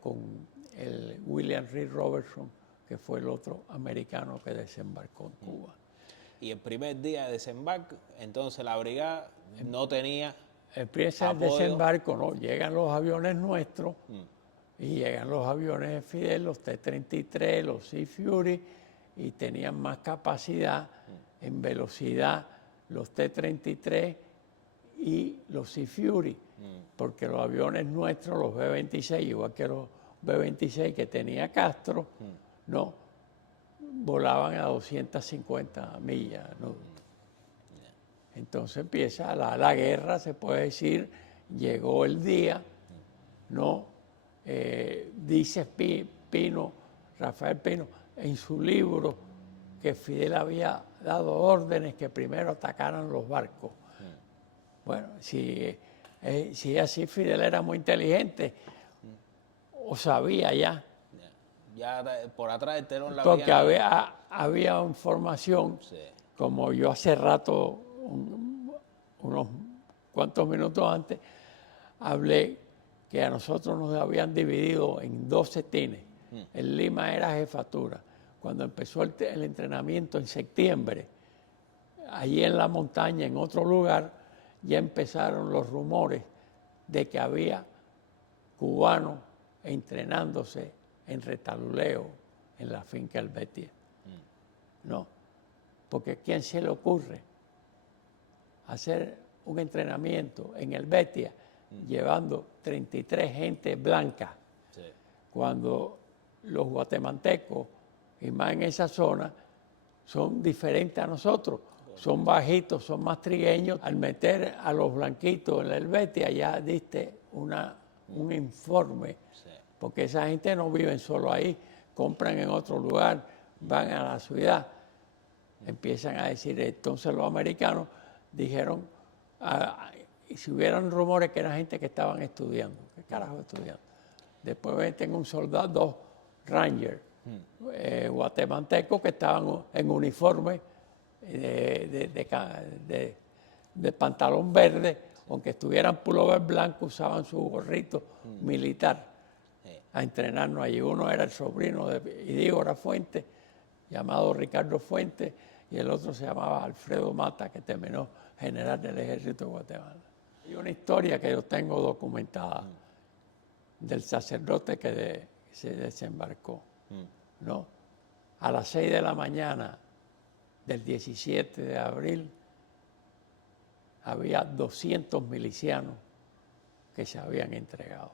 con el William Reed Robertson, que fue el otro americano que desembarcó en Cuba. Y el primer día de desembarco, entonces la brigada no tenía Empieza el desembarco, ¿no? Llegan los aviones nuestros y llegan los aviones de Fidel, los T-33, los Sea Fury, y tenían más capacidad en velocidad los T-33 y los Sea Fury, porque los aviones nuestros, los B-26, igual que los B-26 que tenía Castro, no, volaban a 250 millas, ¿no? Entonces empieza la guerra, se puede decir, llegó el día, ¿no? Dice Pino, Rafael Pino, en su libro que Fidel había dado órdenes que primero atacaran los barcos. Bueno, si así Fidel era muy inteligente, o sabía ya. Ya por atrás del telón la Porque había información, sí. como yo hace rato, unos cuantos minutos antes, hablé que a nosotros nos habían dividido en 2 setines. En Lima era jefatura. Cuando empezó el entrenamiento en septiembre, allí en la montaña, en otro lugar, ya empezaron los rumores de que había cubanos entrenándose en Retaluleo, en la finca El Betis. No, porque ¿a quién se le ocurre hacer un entrenamiento en El Betis llevando 33 gente blanca, Sí. cuando los guatemaltecos, y más en esa zona, son diferentes a nosotros? Son bajitos, son más trigueños. Al meter a los blanquitos en El Betis, allá diste un informe, Sí. porque esa gente no vive solo ahí, compran en otro lugar, van a la ciudad, empiezan a decir. Entonces los americanos dijeron, y si hubieran rumores que era gente que estaban estudiando, ¿qué carajo estudiando? Después meten un soldado, 2 Rangers guatemaltecos que estaban en uniforme de pantalón verde, aunque estuvieran pullover blanco, usaban su gorrito militar a entrenarnos allí. Uno era el sobrino de Idígora Fuentes, llamado Ricardo Fuentes, y el otro se llamaba Alfredo Mata, que terminó general del Ejército de Guatemala. Y una historia que yo tengo documentada del sacerdote que se desembarcó, ¿no? A las 6 de la mañana del 17 de abril había 200 milicianos que se habían entregado.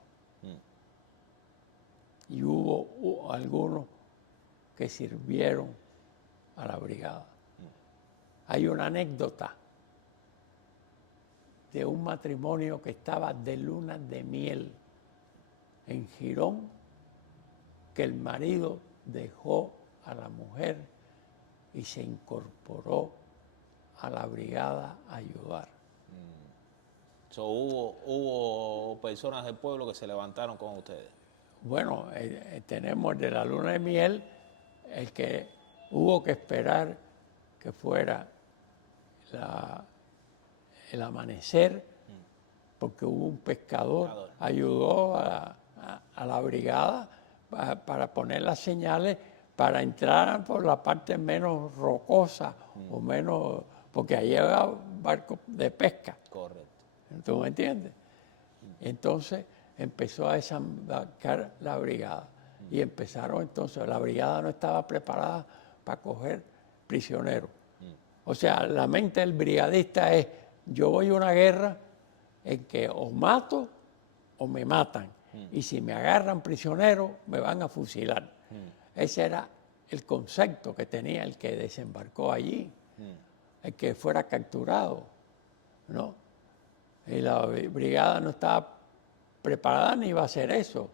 Y hubo algunos que sirvieron a la brigada. Hay una anécdota de un matrimonio que estaba de luna de miel en Girón, que el marido dejó a la mujer y se incorporó a la brigada a ayudar. Hubo personas del pueblo que se levantaron con ustedes. Bueno, tenemos el de la luna de miel, el que hubo que esperar que fuera el amanecer, porque hubo un pescador, Pescador. ayudó a la brigada para poner las señales para entrar por la parte menos rocosa o menos, porque ahí había barcos de pesca. Correcto. ¿Tú me entiendes? Entonces empezó a desembarcar la brigada y empezaron entonces, la brigada no estaba preparada para coger prisioneros. O sea, la mente del brigadista es, yo voy a una guerra en que o mato o me matan. Y si me agarran prisionero, me van a fusilar. Ese era el concepto que tenía el que desembarcó allí, el que fuera capturado, ¿no? Y la brigada no estaba preparada ni iba a hacer eso.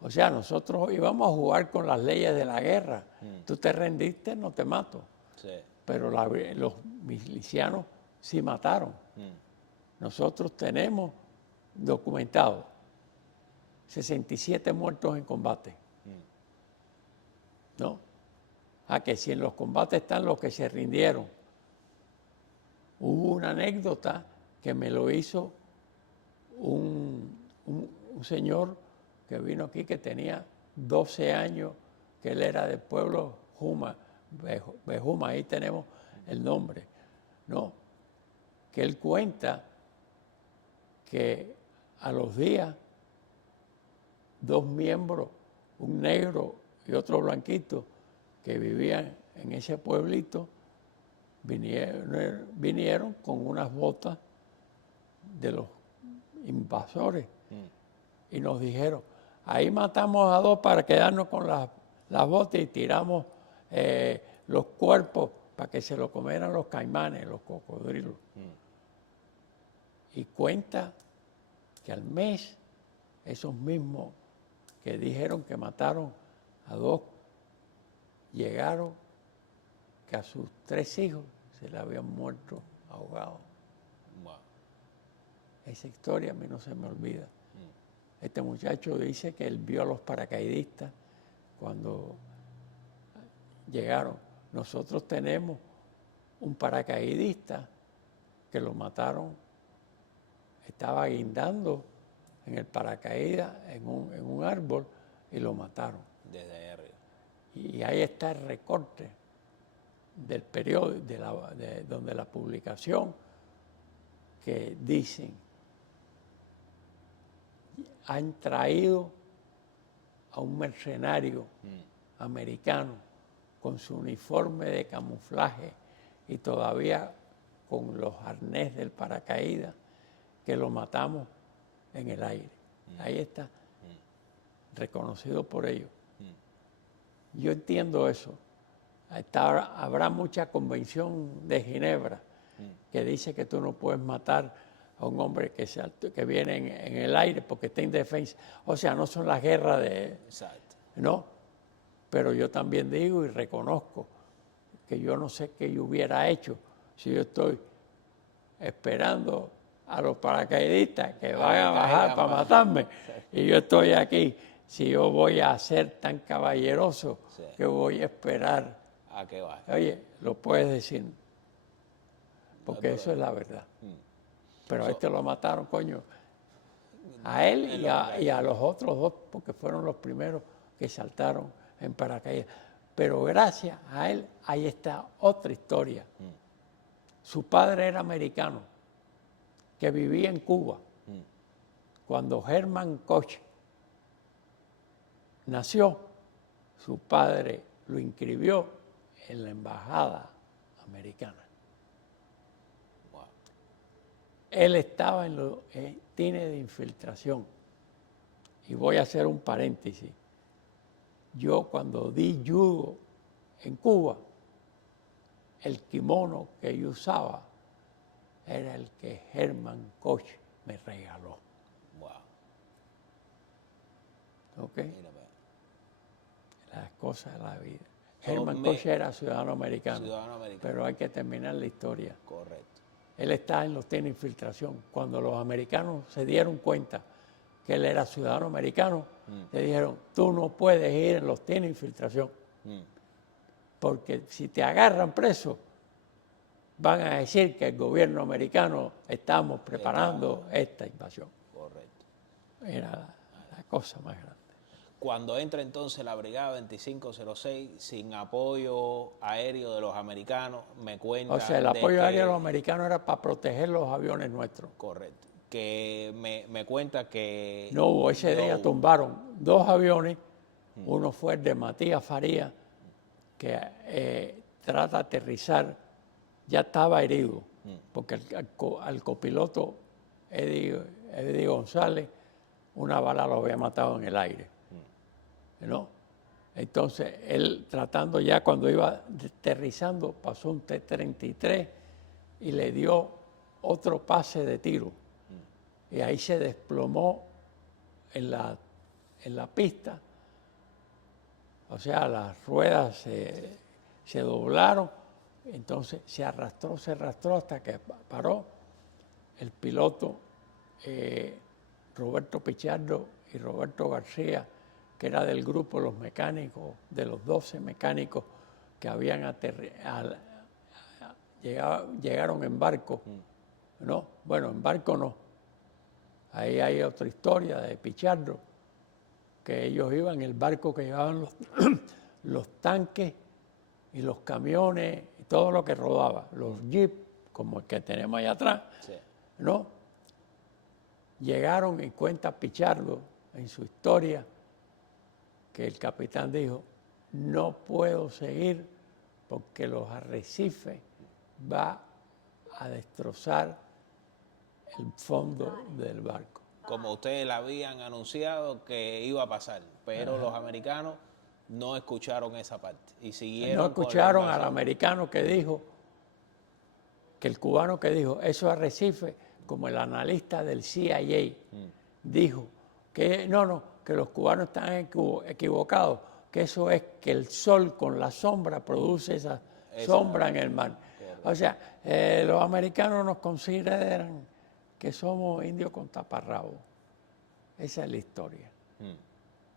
O sea, nosotros íbamos a jugar con las leyes de la guerra. Tú te rendiste, no te mato. Sí. Pero los milicianos sí mataron. Nosotros tenemos documentados 67 muertos en combate. ¿No? Que si en los combates están los que se rindieron. Hubo una anécdota que me lo hizo un señor que vino aquí que tenía 12 años, que él era del pueblo Juma, Bejuma, ahí tenemos el nombre, ¿no? Que él cuenta que a los días 2 miembros, un negro y otro blanquito, que vivían en ese pueblito, vinieron con unas botas de los invasores y nos dijeron, ahí matamos a 2 para quedarnos con las botas y tiramos los cuerpos para que se lo comieran los caimanes, los cocodrilos. Y cuenta que al mes esos mismos que dijeron que mataron a 2 llegaron que a sus 3 hijos se le habían muerto ahogados. Wow. Esa historia a mí no se me olvida. Este muchacho dice que él vio a los paracaidistas cuando llegaron. Nosotros tenemos un paracaidista que lo mataron, estaba guindando en el paracaídas en un árbol y lo mataron. Desde ahí arriba. Y ahí está el recorte del periódico, donde la publicación, que dicen, han traído a un mercenario americano con su uniforme de camuflaje y todavía con los arnés del paracaídas, que lo matamos en el aire. Ahí está, reconocido por ellos. Yo entiendo eso. Habrá mucha convención de Ginebra que dice que tú no puedes matar a un hombre que viene en el aire porque está indefensa. O sea, no son las guerras de... Exacto. No, pero yo también digo y reconozco que yo no sé qué yo hubiera hecho si yo estoy esperando a los paracaidistas que van a bajar para matarme y yo estoy aquí. Si yo voy a ser tan caballeroso que voy a esperar ¿A qué va? Oye, lo puedes decir, porque eso es la verdad. Pero a este lo mataron, coño. A él y a los otros 2, porque fueron los primeros que saltaron en paracaídas. Pero gracias a él, ahí está otra historia. Su padre era americano, que vivía en Cuba. Cuando Herman Koch nació, su padre lo inscribió en la embajada americana. Wow. Él estaba en los tines de infiltración. Y voy a hacer un paréntesis. Yo cuando di judo en Cuba, el kimono que yo usaba era el que Herman Koch me regaló. Wow. ¿Ok? Mira, Las cosas de la vida. Herman Koch era ciudadano americano, pero hay que terminar la historia. Correcto. Él está en los tines de infiltración. Cuando los americanos se dieron cuenta que él era ciudadano americano, le dijeron, tú no puedes ir en los tines de infiltración, porque si te agarran preso, van a decir que el gobierno americano estamos preparando esta invasión. Correcto. Era la cosa más grande. Cuando entra entonces la Brigada 2506 sin apoyo aéreo de los americanos, me cuenta... O sea, el apoyo aéreo de los americanos era para proteger los aviones nuestros. Correcto. Que me cuenta que... No hubo, ese día tumbaron 2 aviones. Uno fue el de Matías Farías, que trata de aterrizar, ya estaba herido, porque al copiloto Eddie González, una bala lo había matado en el aire. ¿No? Entonces, él tratando ya, cuando iba aterrizando, pasó un T-33 y le dio otro pase de tiro. Y ahí se desplomó en la pista. O sea, las ruedas se doblaron, entonces se arrastró hasta que paró. El piloto Roberto Pichardo y Roberto García, que era del grupo Los Mecánicos, de los 12 mecánicos que habían llegaron en barco, ¿no? Bueno, en barco no. Ahí hay otra historia de Pichardo, que ellos iban en el barco que llevaban los tanques y los camiones y todo lo que rodaba, los jeeps, como el que tenemos allá atrás, Sí. ¿no? Llegaron y cuenta Pichardo en su historia que el capitán dijo, no puedo seguir porque los arrecifes va a destrozar el fondo del barco. Como ustedes le habían anunciado que iba a pasar, pero los americanos no escucharon esa parte y siguieron. No escucharon al americano que dijo, que el cubano que dijo, esos arrecifes, como el analista del CIA dijo, que que los cubanos están equivocados, que eso es que el sol con la sombra produce esa sombra en el mar. Correcto. O sea, los americanos nos consideran que somos indios con taparrabos. Esa es la historia.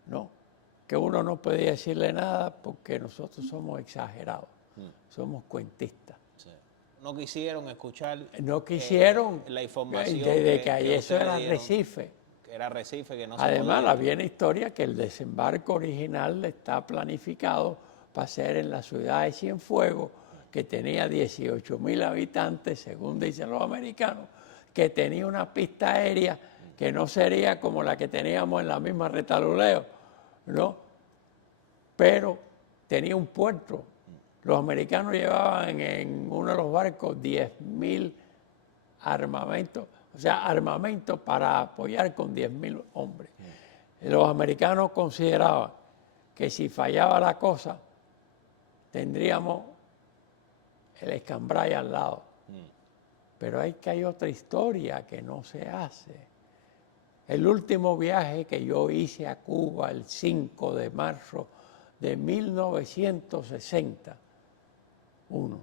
¿No? Que uno no podía decirle nada porque nosotros somos exagerados, somos cuentistas. Sí. No quisieron escuchar no quisieron la información de que eso era dieron, Arrecife. que era Arrecife, que no Además, se podía. había una historia que el desembarco original está planificado para ser en la ciudad de Cienfuegos, que tenía 18,000 habitantes, según dicen los americanos, que tenía una pista aérea que no sería como la que teníamos en la misma Retaluleo, ¿no? Pero tenía un puerto. Los americanos llevaban en uno de los barcos 10,000 armamentos, o sea, armamento para apoyar con 10,000 hombres. Los americanos consideraban que si fallaba la cosa, tendríamos el Escambray al lado. Pero hay otra historia que no se hace. El último viaje que yo hice a Cuba el 5 de marzo de 1961,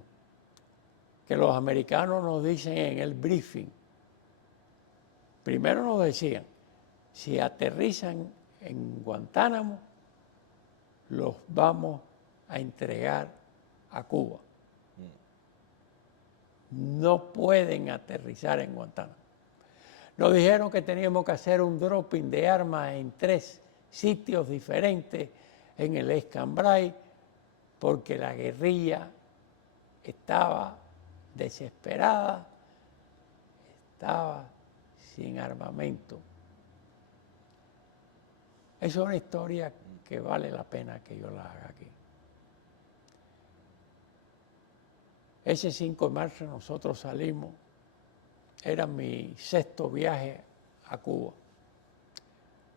que los americanos nos dicen en el briefing, primero nos decían, si aterrizan en Guantánamo, los vamos a entregar a Cuba. No pueden aterrizar en Guantánamo. Nos dijeron que teníamos que hacer un dropping de armas en 3 sitios diferentes en el Escambray, porque la guerrilla estaba desesperada, estaba sin armamento. Esa es una historia que vale la pena que yo la haga aquí. Ese 5 de marzo nosotros salimos, era mi 6º viaje a Cuba.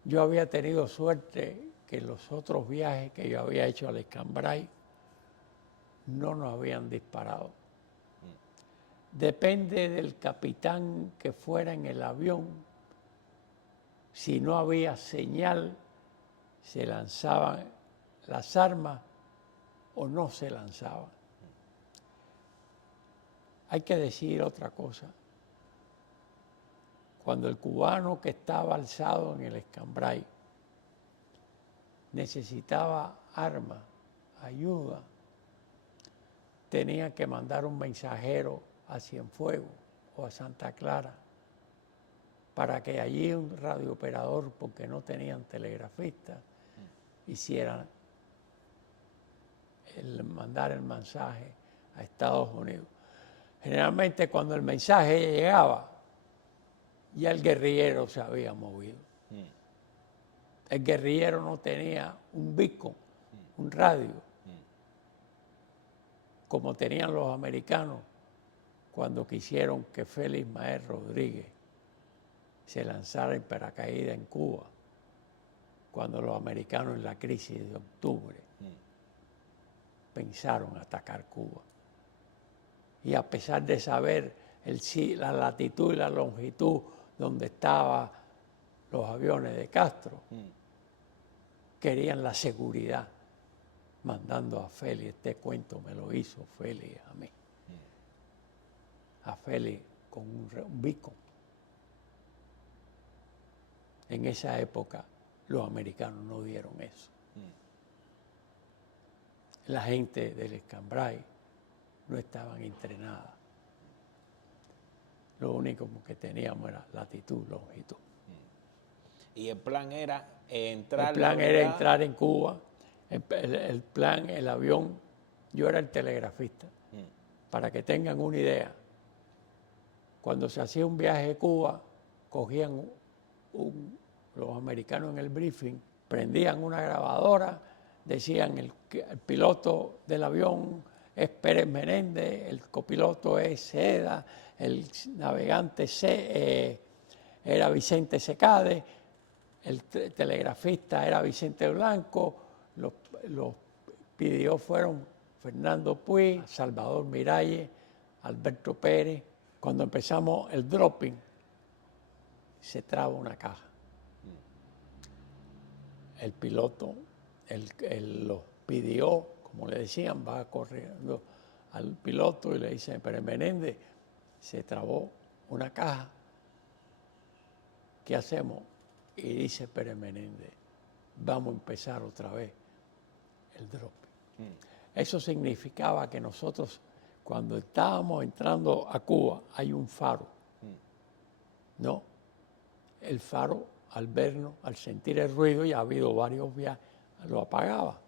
Yo había tenido suerte que los otros viajes que yo había hecho al Escambray no nos habían disparado. Depende del capitán que fuera en el avión. Si no había señal, se lanzaban las armas o no se lanzaban. Hay que decir otra cosa. Cuando el cubano que estaba alzado en el Escambray necesitaba armas, ayuda, tenía que mandar un mensajero a Cienfuegos o a Santa Clara para que allí un radiooperador, porque no tenían telegrafistas, hiciera mandar el mensaje a Estados Unidos. Generalmente cuando el mensaje llegaba, ya el guerrillero se había movido. El guerrillero no tenía un beacon, un radio, como tenían los americanos cuando quisieron que Félix Maher Rodríguez se lanzara en paracaídas en Cuba, cuando los americanos en la crisis de octubre pensaron atacar Cuba. Y a pesar de saber la latitud y la longitud donde estaban los aviones de Castro, querían la seguridad, mandando a Félix. Este cuento me lo hizo Félix a mí. A Félix con un beacon. En esa época los americanos no dieron eso. La gente del Escambray no estaban entrenadas. Lo único que teníamos era latitud, longitud. Y el plan era entrar... El plan era entrar en Cuba. El plan, el avión, yo era el telegrafista. Para que tengan una idea, cuando se hacía un viaje a Cuba, cogían los americanos en el briefing, prendían una grabadora, decían el piloto del avión es Pérez Menéndez, el copiloto es Seda, el navegante era Vicente Secade, el telegrafista era Vicente Blanco, los pidió fueron Fernando Puig, Salvador Miralles, Alberto Pérez. Cuando empezamos el dropping, se traba una caja. El piloto los pidió, como le decían, va corriendo al piloto y le dice, Pérez Menéndez, se trabó una caja. ¿Qué hacemos? Y dice Pérez Menéndez, vamos a empezar otra vez el dropping. Eso significaba que nosotros, cuando estábamos entrando a Cuba, hay un faro. ¿No? El faro, al vernos, al sentir el ruido, ya ha habido varios viajes, lo apagaba,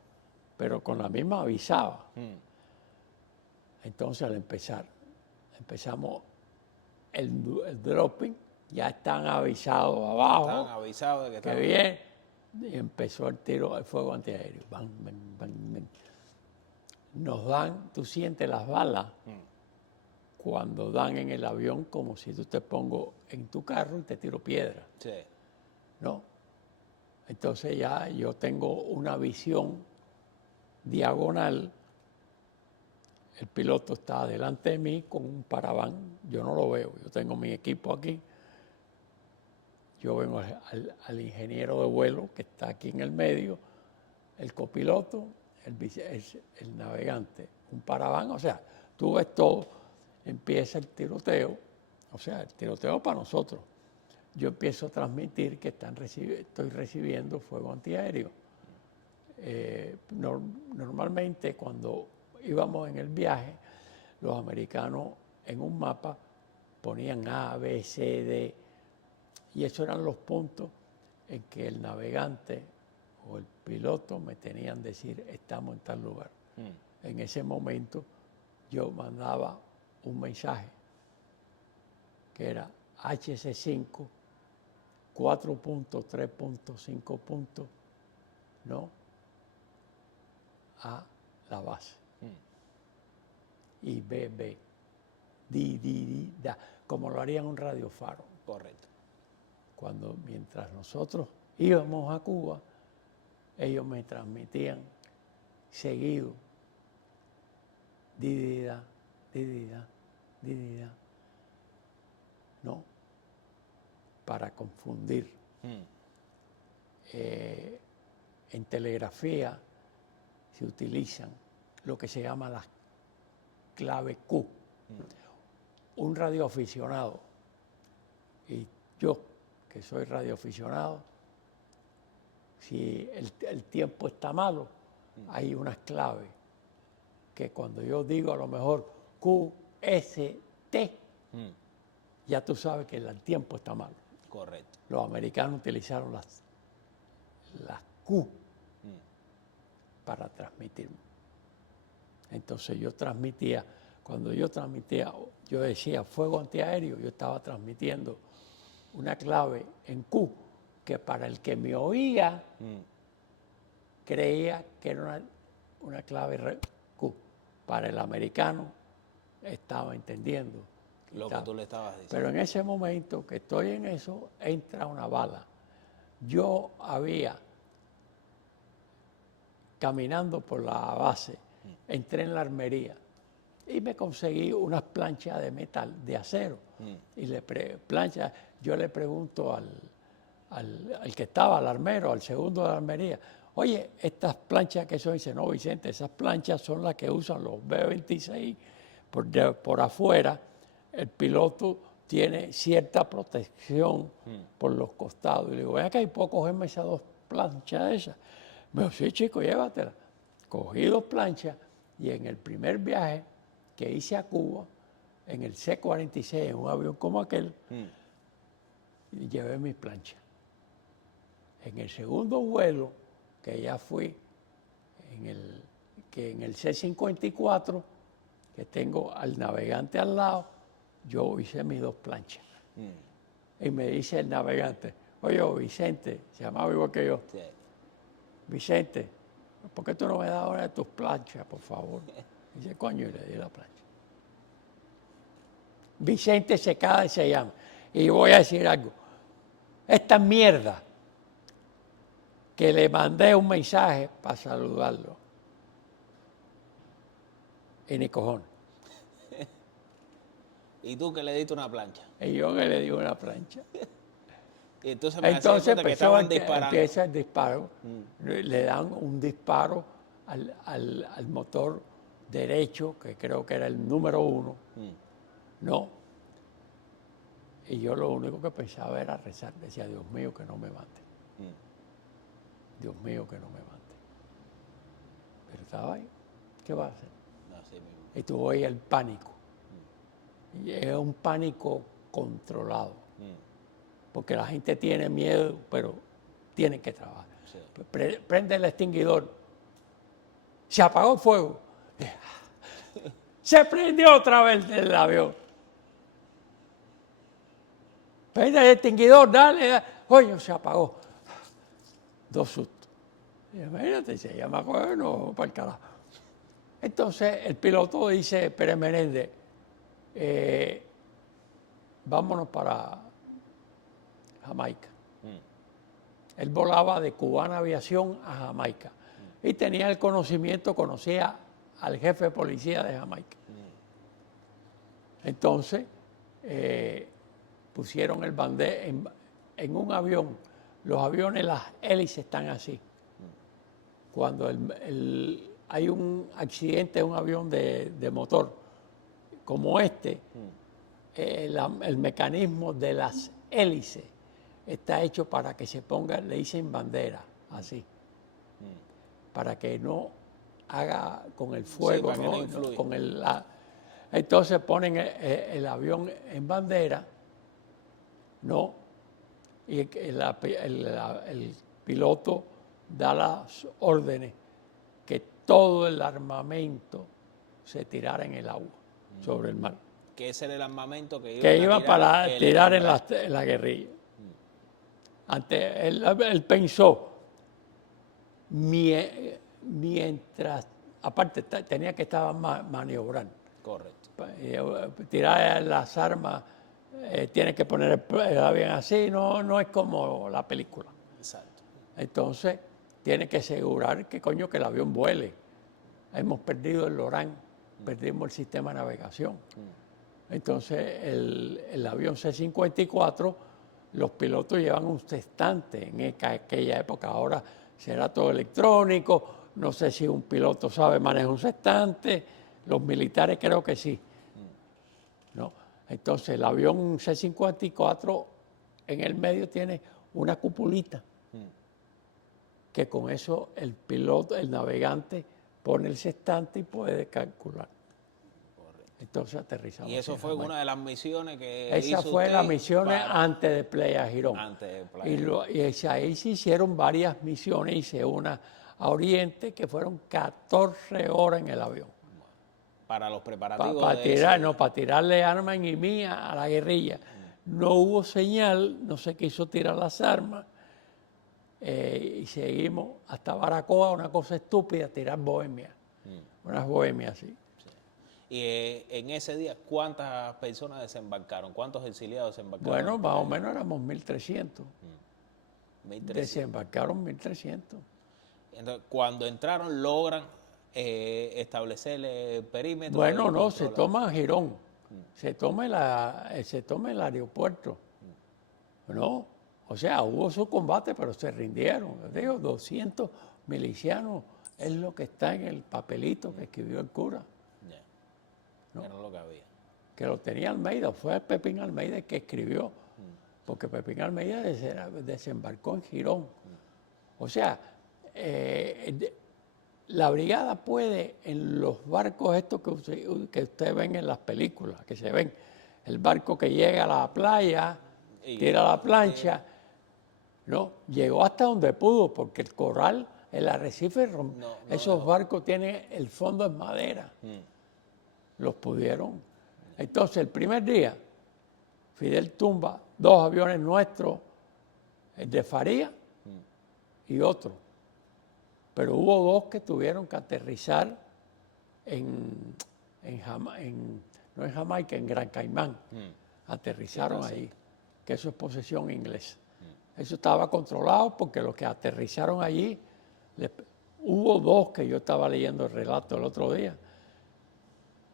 pero con la misma avisaba. Entonces, al empezamos el dropping, ya están avisados abajo. Están avisados de que bien. Y empezó el tiro, el fuego antiaéreo. Bang, bang, bang, bang. Nos dan, tú sientes las balas cuando dan en el avión, como si tú te pongo en tu carro y te tiro piedra. Sí. ¿No? Entonces ya yo tengo una visión diagonal. El piloto está delante de mí con un paraván. Yo no lo veo. Yo tengo mi equipo aquí. Yo veo al ingeniero de vuelo que está aquí en el medio, el copiloto, el navegante, un paraván. O sea, tú ves todo, empieza el tiroteo. O sea, el tiroteo para nosotros. Yo empiezo a transmitir que estoy recibiendo fuego antiaéreo. Normalmente cuando íbamos en el viaje, los americanos en un mapa ponían A, B, C, D, y esos eran los puntos en que el navegante o el piloto me tenían que decir, estamos en tal lugar. En ese momento yo mandaba un mensaje que era HC5, 4 puntos, 3 puntos, 5 puntos, ¿no? A la base. Y B, da, como lo harían un radiofaro. Correcto. Mientras nosotros íbamos a Cuba, ellos me transmitían seguido, didida, ¿no? Para confundir. En telegrafía se utilizan lo que se llama las clave Q. Un radioaficionado, y yo que soy radioaficionado, si el tiempo está malo, hay unas claves que cuando yo digo a lo mejor Q, S, T, ya tú sabes que el tiempo está malo. Correcto. Los americanos utilizaron las Q para transmitirme. Entonces yo transmitía, cuando yo transmitía, yo decía fuego antiaéreo, yo estaba transmitiendo una clave en Q, que para el que me oía creía que era una clave Q. Para el americano estaba entendiendo Lo que tú le estabas diciendo. Pero en ese momento que estoy en eso, entra una bala. Yo había, caminando por la base, entré en la armería y me conseguí unas planchas de metal, de acero. Y yo le pregunto al que estaba, al armero, al segundo de la armería, oye, estas planchas que son, dice, no, Vicente, esas planchas son las que usan los B-26 por afuera. El piloto tiene cierta protección por los costados. Y le digo, ven acá, ¿y puedo cogerme esas dos planchas esas? Me dijo, sí, chico, llévatela. Cogí dos planchas y en el primer viaje que hice a Cuba, en el C-46, en un avión como aquel, llevé mis planchas. En el segundo vuelo, que ya fui, en el C-54, que tengo al navegante al lado, yo hice mis dos planchas. Y me dice el navegante, oye, Vicente, se llamaba igual que yo, sí. Vicente, ¿por qué tú no me das ahora de tus planchas, por favor? Dice, coño, y le di la plancha. Vicente Secada se llama. Y voy a decir algo. Esta mierda que le mandé un mensaje para saludarlo. Y ni cojones. ¿Y tú que le diste una plancha? Y yo que le di una plancha. Y entonces me hacía cuenta que estaban disparando. Empieza el disparo. Le dan un disparo al motor derecho, que creo que era el número 1. No. Y yo lo único que pensaba era rezar. Decía, Dios mío, que no me mate. Dios mío, que no me mate. Pero estaba ahí. ¿Qué va a hacer? Así mismo. Y tuvo ahí el pánico. Y es un pánico controlado. Porque la gente tiene miedo, pero tienen que trabajar. Sí. Prende el extinguidor. Se apagó el fuego. Se prendió otra vez el avión. Prende el extinguidor, dale. Oye, se apagó. Dos sustos. Y imagínate, se llama no, para el carajo. Entonces el piloto dice, Pérez Menéndez, vámonos para Jamaica. Él volaba de Cubana Aviación a Jamaica. Y tenía el conocimiento, conocía al jefe de policía de Jamaica. Entonces, pusieron el bandera en un avión. Los aviones, las hélices están así. Cuando hay un accidente en un avión de motor como este, el mecanismo de las hélices está hecho para que se ponga, le dicen bandera, así, para que no haga con el fuego, sí, no con entonces ponen el avión en bandera, ¿no? Y el piloto da las órdenes que todo el armamento se tirara en el agua, sobre el mar. Que ese era el armamento que iba para tirar en la guerrilla. Él pensó, mientras, aparte tenía que estar maniobrando. Correcto. Tirar las armas, tiene que poner el avión así, no es como la película. Exacto. Entonces, tiene que asegurar que el avión vuele. Hemos perdido el LORAN, perdimos el sistema de navegación. Entonces, el avión C-54, los pilotos llevan un sextante en aquella época. Ahora será todo electrónico. No sé si un piloto sabe manejar un sextante. Los militares creo que sí. ¿No? Entonces, el avión C-54 en el medio tiene una cupulita. Que con eso el piloto, el navegante, pone el sextante y puede calcular. Correcto. Entonces aterrizamos. Y eso en fue Jamaica. una de las misiones que Esa hizo fue usted las misiones para- antes de Playa Girón. antes de Playa. Y ahí se hicieron varias misiones. Hice una a Oriente que fueron 14 horas en el avión. Para los Para preparativos de tirar, ese- no, para tirarle armas en Imía a la guerrilla. No hubo señal, no se quiso tirar las armas. Y seguimos hasta Baracoa, una cosa estúpida, tirar bohemia. Unas bohemias así. Y en ese día, ¿cuántas personas desembarcaron? ¿Cuántos exiliados desembarcaron? Bueno, más o menos éramos 1.300. 1.300. Desembarcaron 1.300. Entonces, cuando entraron, logran establecer el perímetro. Bueno, y no, se controlar. toma Girón, se toma el aeropuerto. No, o sea, hubo su combate, pero se rindieron. Les digo, 200 milicianos es lo que está en el papelito que escribió el cura, Ya. Era lo que había. que lo tenía Almeida, fue Pepín Almeida el que escribió, porque Pepín Almeida desembarcó en Girón. O sea, la brigada puede, en los barcos estos que ustedes ven en las películas, que se ven, el barco que llega a la playa, Y tira la plancha, ¿no? Llegó hasta donde pudo, porque el coral, el arrecife, esos barcos tienen, el fondo es madera. Los pudieron. Entonces, el primer día, Fidel tumba 2 aviones nuestros, el de Faría y otro. Pero hubo 2 que tuvieron que aterrizar no en Jamaica, en Gran Caimán. Aterrizaron ahí, que eso es posesión inglesa. Eso estaba controlado porque los que aterrizaron allí, hubo 2 que yo estaba leyendo el relato el otro día,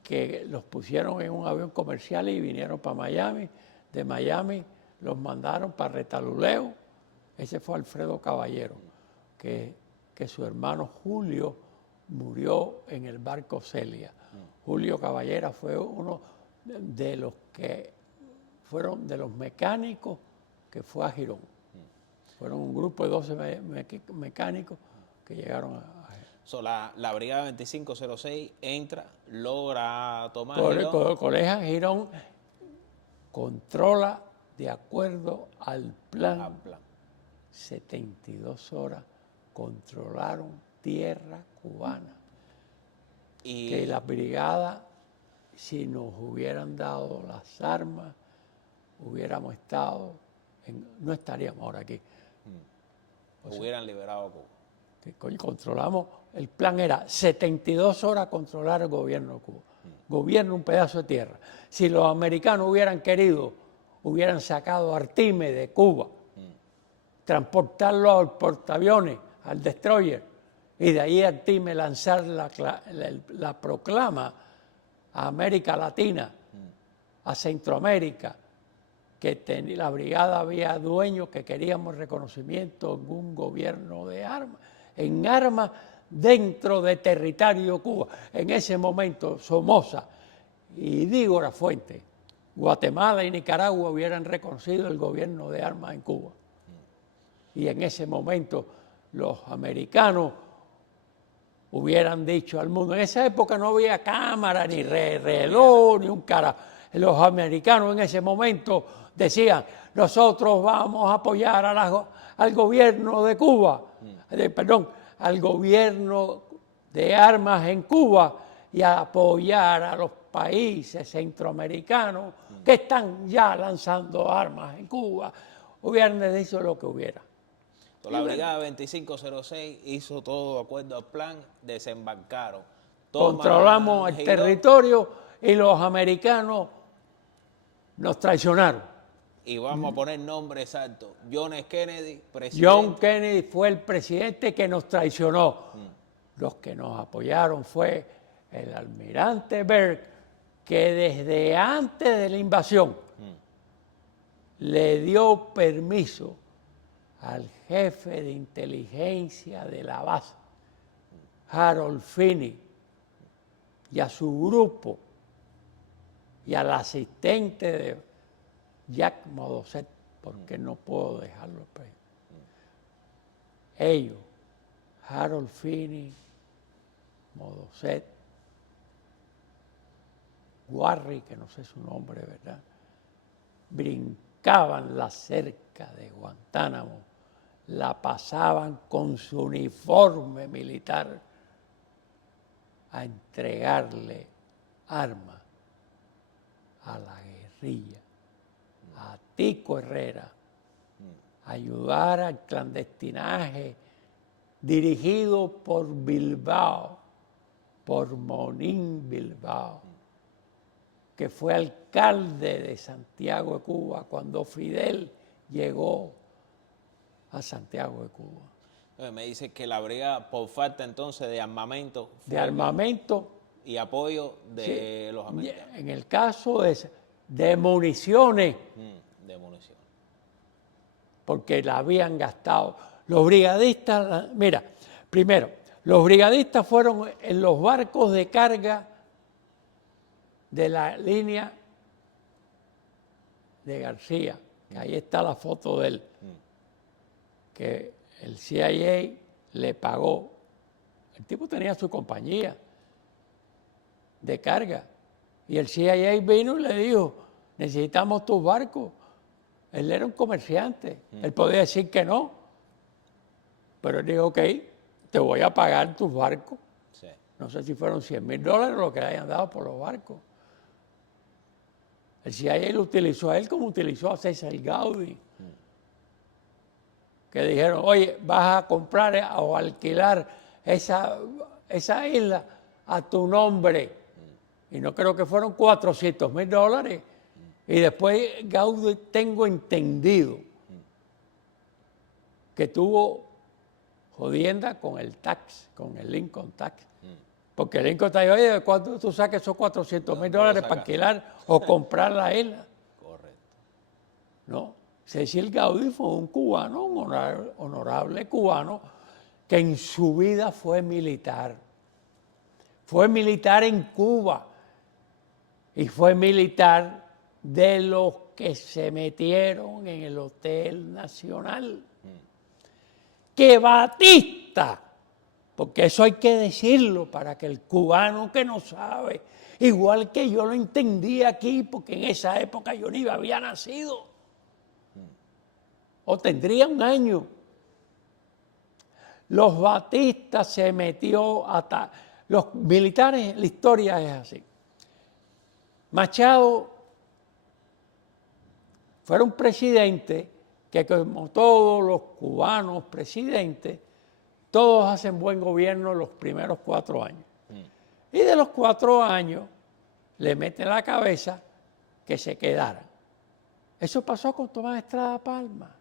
que los pusieron en un avión comercial y vinieron para Miami. De Miami los mandaron para Retaluleu. Ese fue Alfredo Caballero, que su hermano Julio murió en el barco Celia. Julio Caballero fue uno de los que fueron de los mecánicos que fue a Girón. Fueron un grupo de 12 mecánicos que llegaron a So, la brigada 2506 entra, logra tomar Girón. Girón. Colegio Girón controla de acuerdo al plan. 72 horas controlaron tierra cubana. Y Que la brigada, si nos hubieran dado las armas, hubiéramos estado, no estaríamos ahora aquí. hubieran liberado Cuba. Que controlamos, el plan era 72 horas controlar el gobierno de Cuba. Gobierno un pedazo de tierra. Si los americanos hubieran querido, hubieran sacado a Artime de Cuba, transportarlo al portaaviones, al destroyer, y de ahí Artime lanzar la proclama a América Latina, a Centroamérica, que la brigada había dueños que queríamos reconocimiento en un gobierno de armas, en armas dentro de territorio de Cuba. En ese momento Somoza y Dígora Fuente, Guatemala y Nicaragua hubieran reconocido el gobierno de armas en Cuba. Y en ese momento los americanos hubieran dicho al mundo, en esa época no había cámara, ni reloj, ni un cara. Los americanos en ese momento decían, nosotros vamos a apoyar al gobierno de Cuba, al gobierno de armas en Cuba y a apoyar a los países centroamericanos que están ya lanzando armas en Cuba. Hubieran dicho lo que hubiera. La brigada 2506 hizo todo de acuerdo al plan, desembarcaron. Controlamos el territorio y los americanos nos traicionaron. Y vamos a poner nombre exacto. John F. Kennedy, presidente. John Kennedy fue el presidente que nos traicionó. Los que nos apoyaron fue el almirante Berg, que desde antes de la invasión le dio permiso al jefe de inteligencia de la base, Harold Finney, y a su grupo, y al asistente de Jack Modocet, porque no puedo dejarlo. Ellos, Harold Finney, Modocet, Warry, que no sé su nombre, ¿verdad? Brincaban la cerca de Guantánamo, la pasaban con su uniforme militar a entregarle armas a la guerrilla, a Tico Herrera, a ayudar al clandestinaje dirigido por Bilbao, por Monín Bilbao, que fue alcalde de Santiago de Cuba cuando Fidel llegó a Santiago de Cuba. Me dice que la brigada, por falta entonces de armamento, De armamento y apoyo de sí, los americanos. en el caso de municiones, De munición. porque la habían gastado. Los brigadistas, mira, primero, los brigadistas fueron en los barcos de carga de la línea de García, que ahí está la foto de él, que el CIA le pagó. El tipo tenía su compañía de carga y el CIA vino y le dijo, necesitamos tus barcos. Él era un comerciante, él podía decir que no, pero él dijo, ok, te voy a pagar tus barcos. Sí. No sé si fueron $100,000 lo que le hayan dado por los barcos. El CIA lo utilizó a él como utilizó a César Gaudí. Que dijeron, oye, vas a comprar o alquilar esa isla a tu nombre. Y no creo que fueron $400,000. Y después Gaudí, tengo entendido, que tuvo jodienda con el tax, con el Lincoln Tax. Porque el Lincoln Tax, oye, ¿cuánto tú sacas esos $400,000 para alquilar o comprar la isla? Correcto. ¿No? Cecil Gaudí fue un cubano, un honorable cubano, que en su vida fue militar. Fue militar en Cuba y fue militar de los que se metieron en el Hotel Nacional. Que Batista, porque eso hay que decirlo para que el cubano que no sabe, igual que yo lo entendí aquí, porque en esa época yo ni había nacido, o tendría un año. Los Batistas se metió hasta... Los militares, la historia es así. Machado fue un presidente que, como todos los cubanos presidentes, todos hacen buen gobierno los primeros 4 años. Y de los 4 años le meten la cabeza que se quedara. Eso pasó con Tomás Estrada Palma.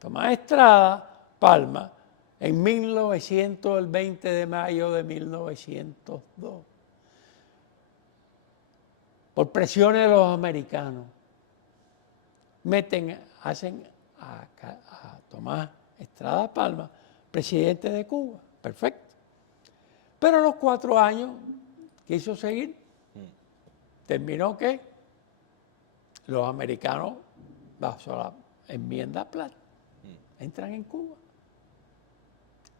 Tomás Estrada Palma, en el 20 de mayo de 1902, por presiones de los americanos, hacen a Tomás Estrada Palma presidente de Cuba. Perfecto. Pero a los 4 años quiso seguir. Terminó que los americanos, bajo la enmienda Platt, entran en Cuba.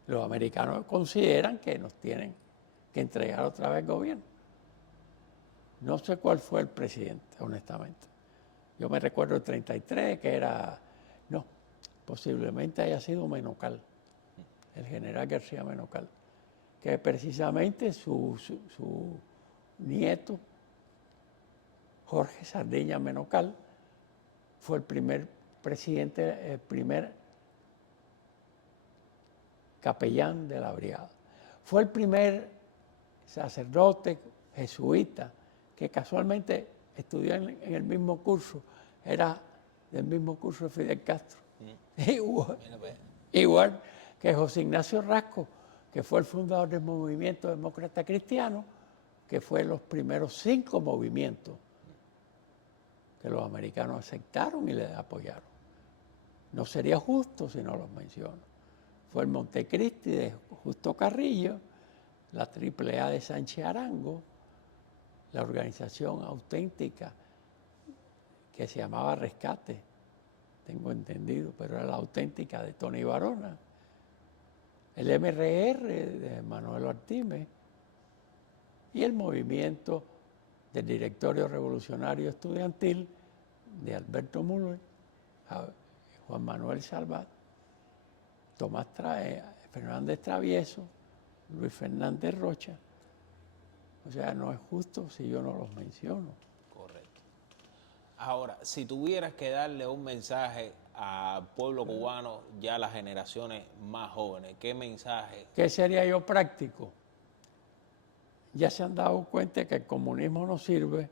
Los americanos consideran que nos tienen que entregar otra vez el gobierno. No sé cuál fue el presidente, honestamente. Yo me recuerdo el 33, que era... No, posiblemente haya sido Menocal, el general García Menocal, que precisamente su nieto, Jorge Sardiña Menocal, fue el primer presidente, el primer capellán de la brigada. Fue el primer sacerdote jesuita que casualmente estudió en el mismo curso, era del mismo curso de Fidel Castro. Igual que José Ignacio Rasco, que fue el fundador del movimiento demócrata cristiano, que fue los primeros 5 movimientos que los americanos aceptaron y les apoyaron. No sería justo si no los menciono. Fue el Montecristi de Justo Carrillo, la AAA de Sánchez Arango, la organización auténtica que se llamaba Rescate, tengo entendido, pero era la auténtica de Tony Barona, el MRR de Manuel Ortime y el movimiento del Directorio Revolucionario Estudiantil de Alberto Müller, Juan Manuel Salvat, Fernández Travieso, Luis Fernández Rocha. O sea, no es justo si yo no los menciono. Correcto. Ahora, si tuvieras que darle un mensaje al pueblo cubano, ya las generaciones más jóvenes, ¿qué mensaje? ¿Qué sería yo práctico? Ya se han dado cuenta que el comunismo no sirve,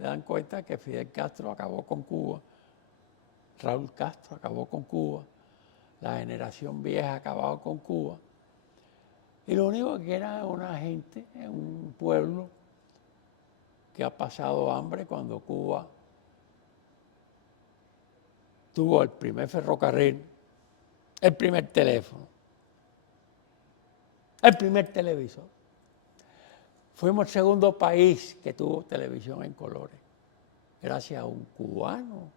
dan cuenta que Fidel Castro acabó con Cuba, Raúl Castro acabó con Cuba, la generación vieja ha acabado con Cuba, y lo único que era una gente, un pueblo que ha pasado hambre cuando Cuba tuvo el primer ferrocarril, el primer teléfono, el primer televisor. Fuimos el segundo país que tuvo televisión en colores, gracias a un cubano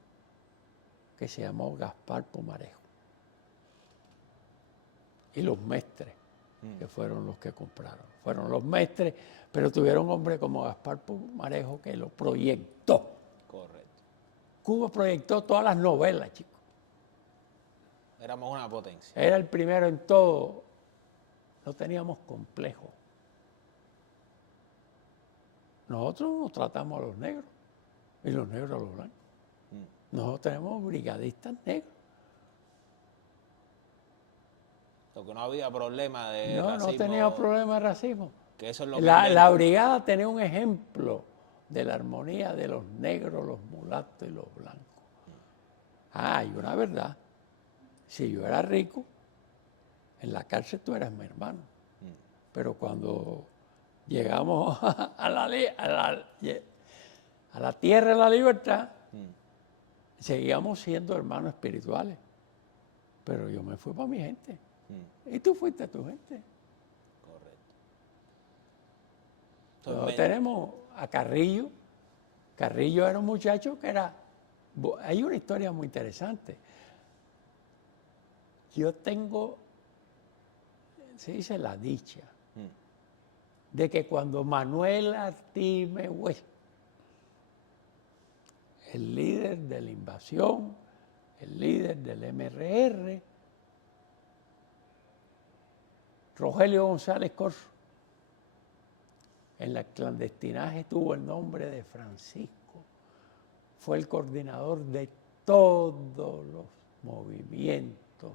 que se llamó Gaspar Pumarejo. Y los Mestres, que fueron los que compraron. Fueron los Mestres, pero tuvieron un hombre como Gaspar Pumarejo que lo proyectó. Correcto. Cuba proyectó todas las novelas, chicos. Éramos una potencia. Era el primero en todo. No teníamos complejo. Nosotros nos tratamos a los negros y los negros a los blancos. Nosotros tenemos brigadistas negros. Porque no había problema de No, racismo. no teníamos problema de racismo. Que eso es lo que La brigada tenía un ejemplo de la armonía de los negros, los mulatos y los blancos. Hay una verdad. Si yo era rico, en la cárcel tú eras mi hermano. Pero cuando llegamos a la tierra de la libertad, seguíamos siendo hermanos espirituales. Pero yo me fui para mi gente. Y tú fuiste a tu gente. Correcto. Entonces, tenemos a Carrillo. Carrillo era un muchacho que era... Hay una historia muy interesante. Yo tengo, se dice la dicha, de que cuando Manuel Artime Hues, el líder de la invasión, el líder del MRR, Rogelio González Corso, en la clandestinaje tuvo el nombre de Francisco, fue el coordinador de todos los movimientos,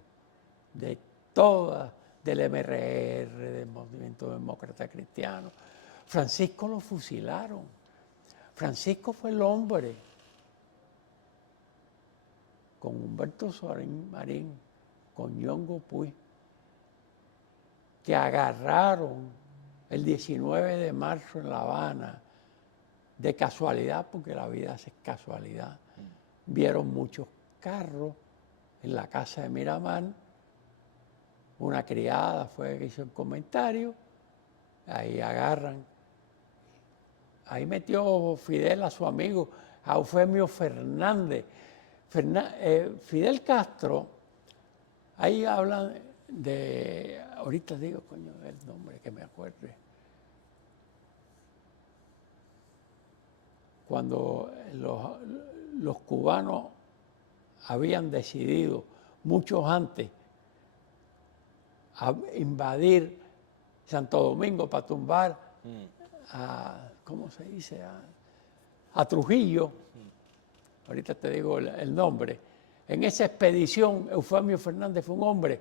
de todas, del MRR, del Movimiento Demócrata Cristiano. Francisco lo fusilaron. Francisco fue el hombre, con Humberto Sorín Marín, con Ñongo Puig, que agarraron el 19 de marzo en La Habana, de casualidad, porque la vida es casualidad. Vieron muchos carros en la casa de Miramar. Una criada fue que hizo el comentario, ahí agarran. Ahí metió Fidel a su amigo, a Eufemio Fernández. Fidel Castro, ahí hablan de, ahorita digo, coño, el nombre que me acuerde. Cuando los cubanos habían decidido, muchos antes, a invadir Santo Domingo para tumbar a, ¿cómo se dice? A Trujillo. Ahorita te digo el nombre. En esa expedición, Eufemio Fernández fue un hombre,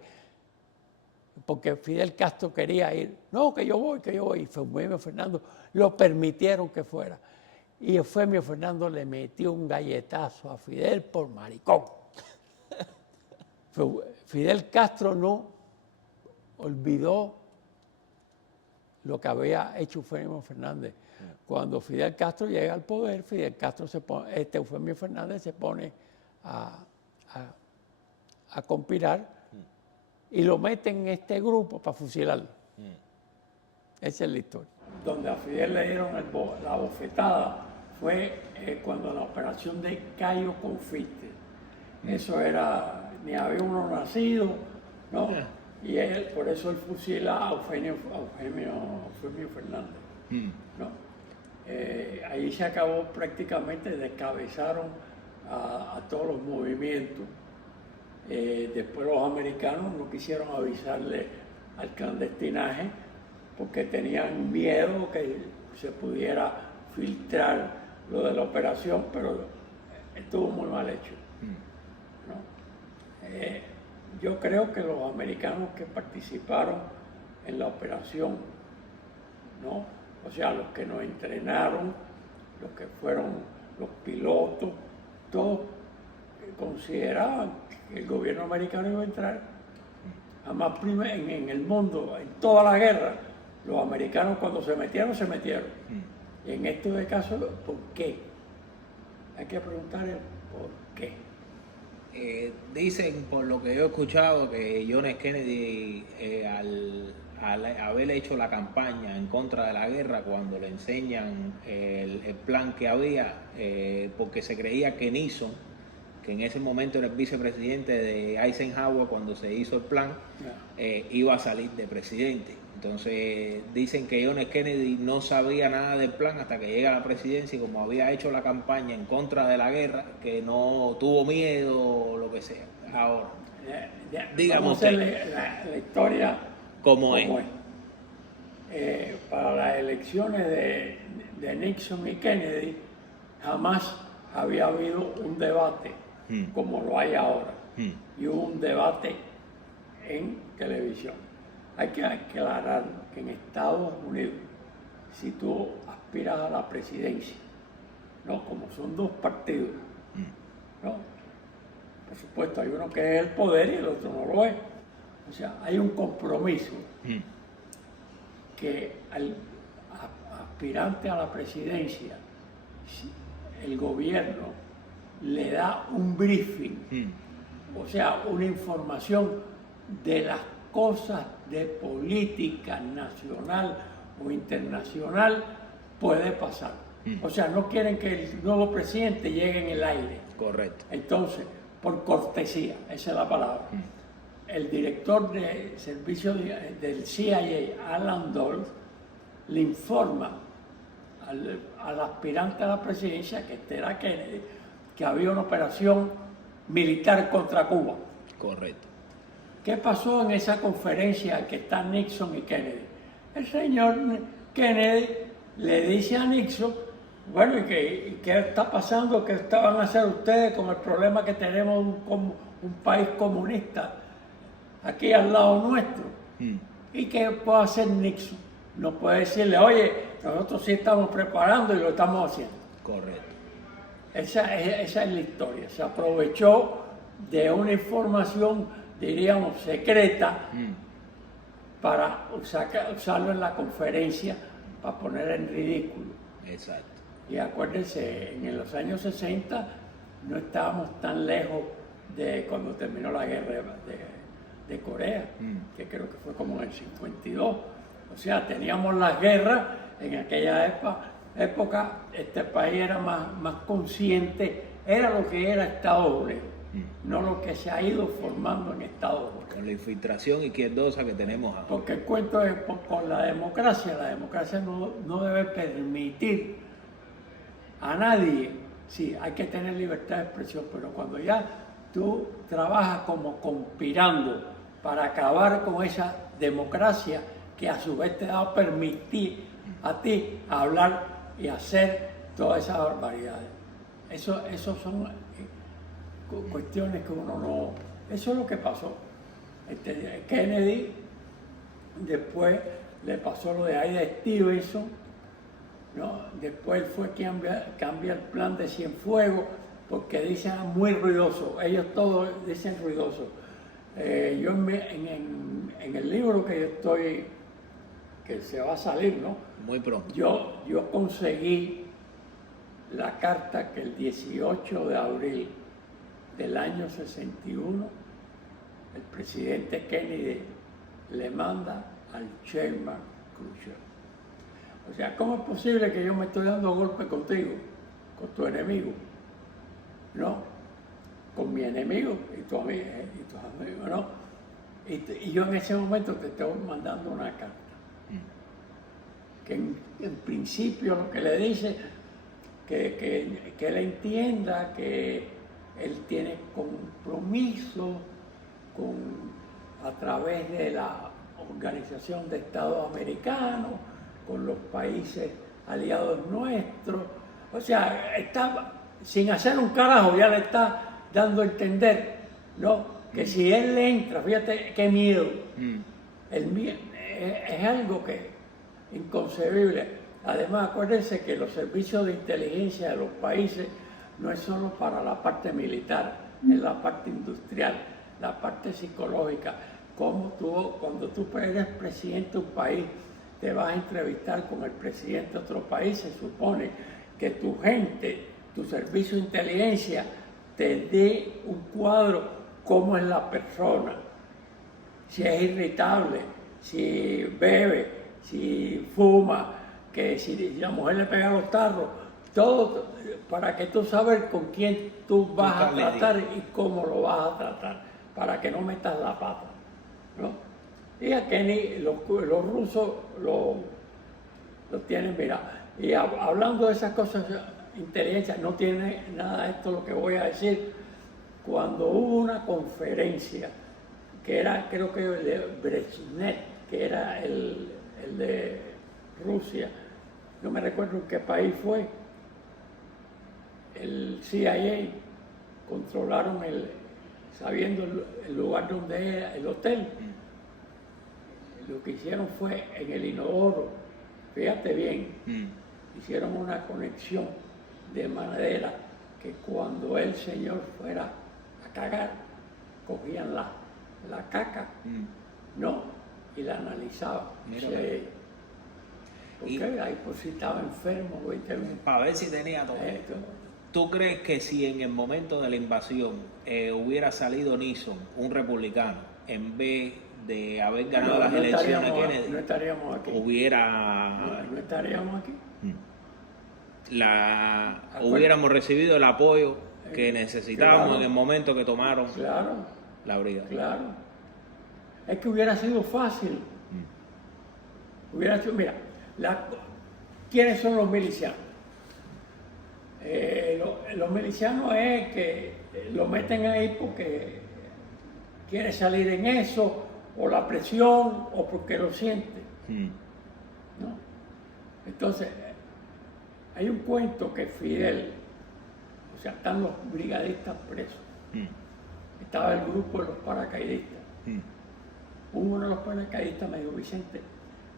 porque Fidel Castro quería ir. No, que yo voy. Y Eufemio Fernández lo permitieron que fuera. Y Eufemio Fernández le metió un galletazo a Fidel por maricón. Fidel Castro no olvidó lo que había hecho Eufemio Fernández. Cuando Fidel Castro llega al poder, Eufemio Fernández se pone a conspirar y lo meten en este grupo para fusilarlo. Esa es la historia. Donde a Fidel le dieron la bofetada fue cuando la operación de Cayo Confite. Eso era, ni había uno nacido, ¿no? Y por eso él fusila a Eufemio Fernández. ¿no? Ahí se acabó prácticamente, descabezaron a todos los movimientos. Después los americanos no quisieron avisarle al clandestinaje porque tenían miedo que se pudiera filtrar lo de la operación, pero estuvo muy mal hecho, ¿no? Yo creo que los americanos que participaron en la operación, ¿no? O sea, los que nos entrenaron, los que fueron los pilotos, todos consideraban que el gobierno americano iba a entrar. Además, en el mundo, en toda la guerra, los americanos cuando se metieron, se metieron. Y en este caso, ¿por qué? Hay que preguntar el por qué. Dicen, por lo que yo he escuchado, que John F. Kennedy, al haber hecho la campaña en contra de la guerra, cuando le enseñan el plan que había, porque se creía que Nixon, que en ese momento era el vicepresidente de Eisenhower cuando se hizo el plan, iba a salir de presidente. Entonces dicen que John F. Kennedy no sabía nada del plan hasta que llega a la presidencia, y como había hecho la campaña en contra de la guerra, que no tuvo miedo o lo que sea. Ahora, dígame usted la historia cómo es. Para las elecciones de Nixon y Kennedy jamás había habido un debate como lo hay ahora, y hubo un debate en televisión. Hay que aclarar que en Estados Unidos, si tú aspiras a la presidencia, ¿no? Como son dos partidos, ¿no? Por supuesto, hay uno que es el poder y el otro no lo es. O sea, hay un compromiso que al aspirante a la presidencia, el gobierno le da un briefing, o sea, una información de las cosas de política nacional o internacional puede pasar. O sea, no quieren que el nuevo presidente llegue en el aire. Correcto. Entonces, por cortesía, esa es la palabra. El director de servicio del CIA, Alan Dulles, le informa al aspirante a la presidencia, que era Kennedy, que había una operación militar contra Cuba. Correcto. ¿Qué pasó en esa conferencia que están Nixon y Kennedy? El señor Kennedy le dice a Nixon, bueno, ¿y qué está pasando? ¿Qué van a hacer ustedes con el problema que tenemos un país comunista aquí al lado nuestro? ¿Y qué puede hacer Nixon? No puede decirle, oye, nosotros sí estamos preparando y lo estamos haciendo. Correcto. Esa es la historia. Se aprovechó de una información, diríamos, secreta, para usarlo en la conferencia, para poner en ridículo. Exacto. Y acuérdense, en los años 60 no estábamos tan lejos de cuando terminó la guerra de Corea, que creo que fue como en el 52. O sea, teníamos las guerras en aquella época. Este país era más consciente, era lo que era Estados Unidos, no lo que se ha ido formando en Estados Unidos. Con la infiltración izquierdosa que tenemos ahora. Porque el cuento es con la democracia no debe permitir a nadie, sí, hay que tener libertad de expresión, pero cuando ya tú trabajas como conspirando para acabar con esa democracia que a su vez te da a permitir a ti hablar y hacer todas esas barbaridades. Eso son cuestiones que uno no... Eso es lo que pasó. Kennedy, después le pasó lo de Aida Stevenson, ¿no? Después fue quien cambia el plan de Cienfuegos, porque dicen muy ruidoso, ellos todos dicen ruidoso. Yo en el libro que yo estoy, que se va a salir, ¿no? Muy pronto. Yo conseguí la carta que el 18 de abril del año 61 el presidente Kennedy le manda al Chairman Khrushchev. O sea, ¿cómo es posible que yo me estoy dando golpe contigo, con tu enemigo? ¿No? Con mi enemigo y tus amigos, ¿no? Y yo en ese momento te estoy mandando una carta. que en principio lo que le dice, que él entienda que él tiene compromiso a través de la Organización de Estados Americanos, con los países aliados nuestros. O sea, está sin hacer un carajo, ya le está dando a entender, ¿no? Que si él le entra, fíjate qué miedo. El miedo es algo que inconcebible. Además, acuérdense que los servicios de inteligencia de los países no es solo para la parte militar, es la parte industrial, la parte psicológica. Cuando tú eres presidente de un país, te vas a entrevistar con el presidente de otro país, se supone que tu gente, tu servicio de inteligencia, te dé un cuadro cómo es la persona, si es irritable, si bebe, si fuma, que si la mujer le pega los tarros, todo para que tú sabes con quién tú vas a tratar y cómo lo vas a tratar, para que no metas la pata, ¿no? Y a Kenny, los rusos lo tienen, mira, y hablando de esas cosas, inteligencia, no tiene nada de esto lo que voy a decir. Cuando hubo una conferencia, que era, creo que el de Brezhnev, que era el de Rusia, no me recuerdo en qué país fue, el CIA controlaron sabiendo el lugar donde era el hotel. Lo que hicieron fue en el inodoro, fíjate bien, hicieron una conexión de manera que cuando el señor fuera a cagar, cogían la caca, ¿no? Y la analizaban. Porque ahí por si estaba enfermo, para ver si tenía todo. ¿Tú crees que si en el momento de la invasión hubiera salido Nixon, un republicano, en vez de haber ganado las elecciones Kennedy, no estaríamos aquí. No estaríamos aquí. Hubiéramos recibido el apoyo que necesitábamos en el momento que tomaron la brigada. Claro. Es que hubiera sido fácil. Hubiera sido, mira, ¿quiénes son los milicianos? Los milicianos es que lo meten ahí porque quiere salir en eso, o la presión, o porque lo siente. ¿No? Entonces, hay un cuento que Fidel, o sea, están los brigadistas presos. Estaba el grupo de los paracaidistas. Uno de los paracaidistas me dijo, Vicente,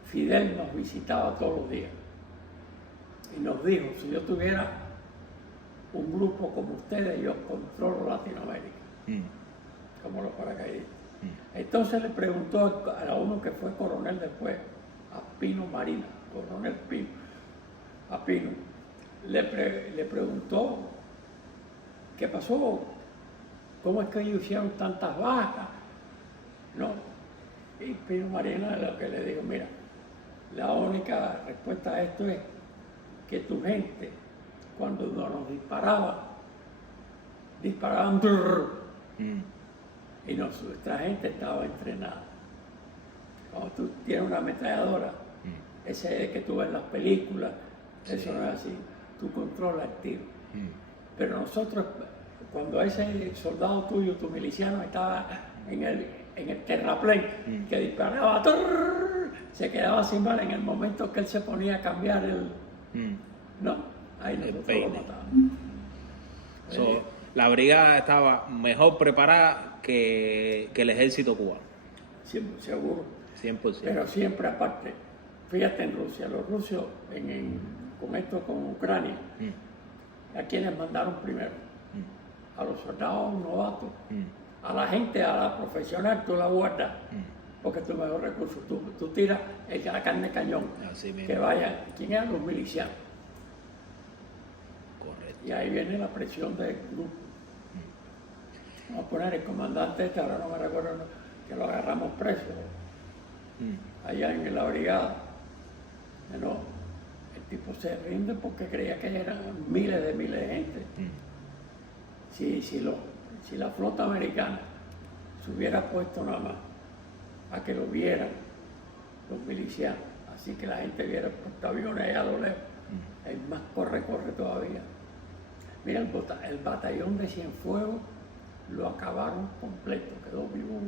Fidel nos visitaba todos los días. Y nos dijo, si yo tuviera un grupo como ustedes, yo controlo Latinoamérica. Como los paracaidistas. Entonces le preguntó a uno que fue coronel después, a Pino Marina, coronel Pino, a Pino, le preguntó qué pasó, cómo es que ellos hicieron tantas bajas, ¿no? Y Pino Marina lo que le dijo, mira, la única respuesta a esto es que tu gente, cuando nos disparaban y nuestra gente estaba entrenada. Cuando tú tienes una ametralladora, ese que tú ves en las películas, eso no es así, tú controlas el tiro. Pero nosotros, cuando ese soldado tuyo, tu miliciano, estaba en el terraplén, que disparaba, se quedaba sin bala en el momento que él se ponía a cambiar ¿no? Ahí nosotros lo matábamos. La brigada estaba mejor preparada que el ejército cubano. Seguro. 100%. Pero siempre aparte, fíjate en Rusia, los rusos con esto con Ucrania, ¿a quiénes mandaron primero? A los soldados novatos, a la gente, a la profesional, tú la guardas, porque es tu mejor recurso. Tú tiras la carne de cañón, que vaya. ¿Quién eran los milicianos? Correcto. Y ahí viene la presión del grupo. Vamos a poner el comandante ahora no me recuerdo, que lo agarramos preso allá en la brigada. No, el tipo se rinde porque creía que eran miles de gente. Si la flota americana se hubiera puesto nada más a que lo vieran los milicianos así que la gente viera el portaaviones allá a lo lejos. El más corre todavía. Mira, el batallón de Cienfuegos lo acabaron completo, quedó vivo.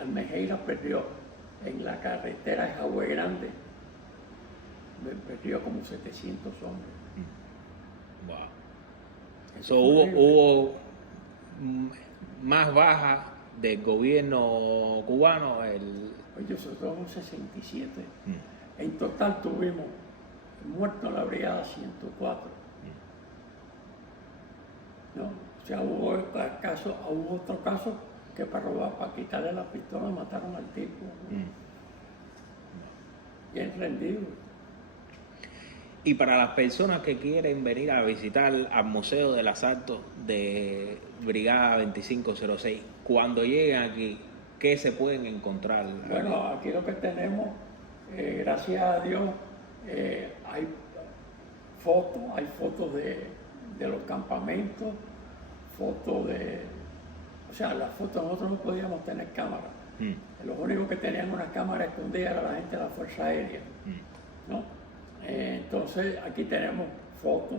Almejeira perdió en la carretera de Jagüey Grande, perdió como 700 hombres. Wow. Hubo más bajas del gobierno cubano. Oye, nosotros somos 67. En total tuvimos muertos en la brigada 104. ¿No? O sea, hubo otro caso que para quitarle la pistola mataron al tipo. Bien rendido. Y para las personas que quieren venir a visitar al Museo del Asalto de Brigada 2506, cuando lleguen aquí, ¿qué se pueden encontrar? Bueno, aquí lo que tenemos, gracias a Dios, hay fotos de los campamentos, o sea, las fotos nosotros no podíamos tener cámara. Los únicos que tenían una cámara escondida era la gente de la Fuerza Aérea, ¿no? Entonces aquí tenemos fotos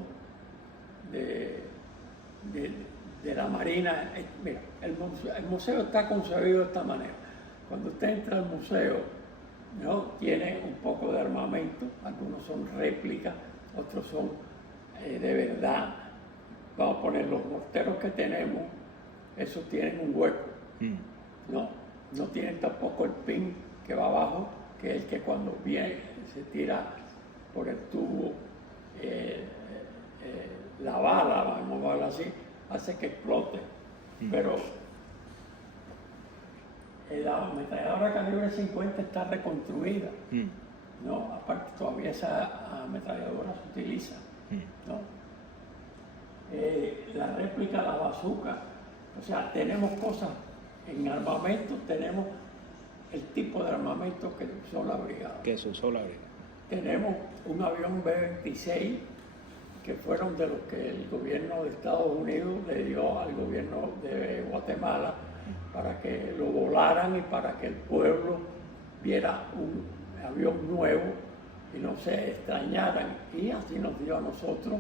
de la Marina. Mira, el museo está concebido de esta manera. Cuando usted entra al museo, ¿no? Tiene un poco de armamento, algunos son réplicas, otros son de verdad. Vamos a poner los morteros que tenemos, esos tienen un hueco, no tienen tampoco el pin que va abajo, que es el que cuando viene se tira por el tubo, la bala, vamos a verlo así, hace que explote. Pero la ametralladora calibre 50 está reconstruida, ¿no? Aparte todavía esa ametralladora se utiliza, ¿no? La réplica, la bazooka, o sea, tenemos cosas en armamento, tenemos el tipo de armamento que usó la brigada. Que se usó la brigada. Tenemos un avión B-26 que fueron de los que el gobierno de Estados Unidos le dio al gobierno de Guatemala para que lo volaran y para que el pueblo viera un avión nuevo y no se extrañaran. Y así nos dio a nosotros,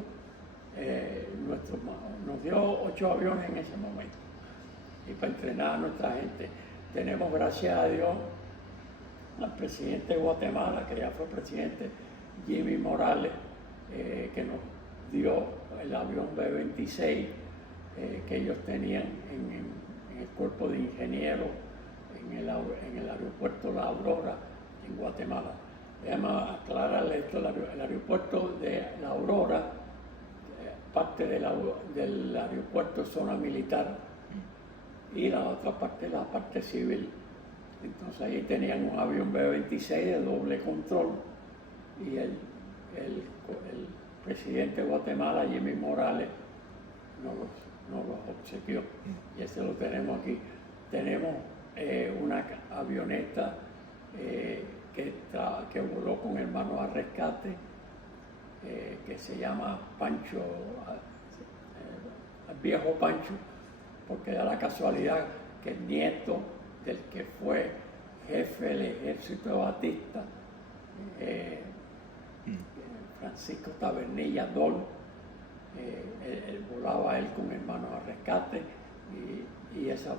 nos dio 8 aviones en ese momento. Y para entrenar a nuestra gente. Tenemos, gracias a Dios, al presidente de Guatemala, que ya fue presidente, Jimmy Morales, que nos dio el avión B-26 que ellos tenían en el cuerpo de ingenieros en el aeropuerto La Aurora en Guatemala. Déjame aclararle esto, el aeropuerto de La Aurora, parte del aeropuerto es zona militar y la otra parte es la parte civil. Entonces ahí tenían un avión B-26 de doble control y el presidente de Guatemala, Jimmy Morales, nos los obsequió y ese lo tenemos aquí. Tenemos una avioneta que voló con hermanos a rescate, que se llama Pancho, el viejo Pancho, porque da la casualidad que el nieto del que fue jefe del ejército de Batista, Francisco Tabernilla Dol, él volaba él con hermanos a rescate y esa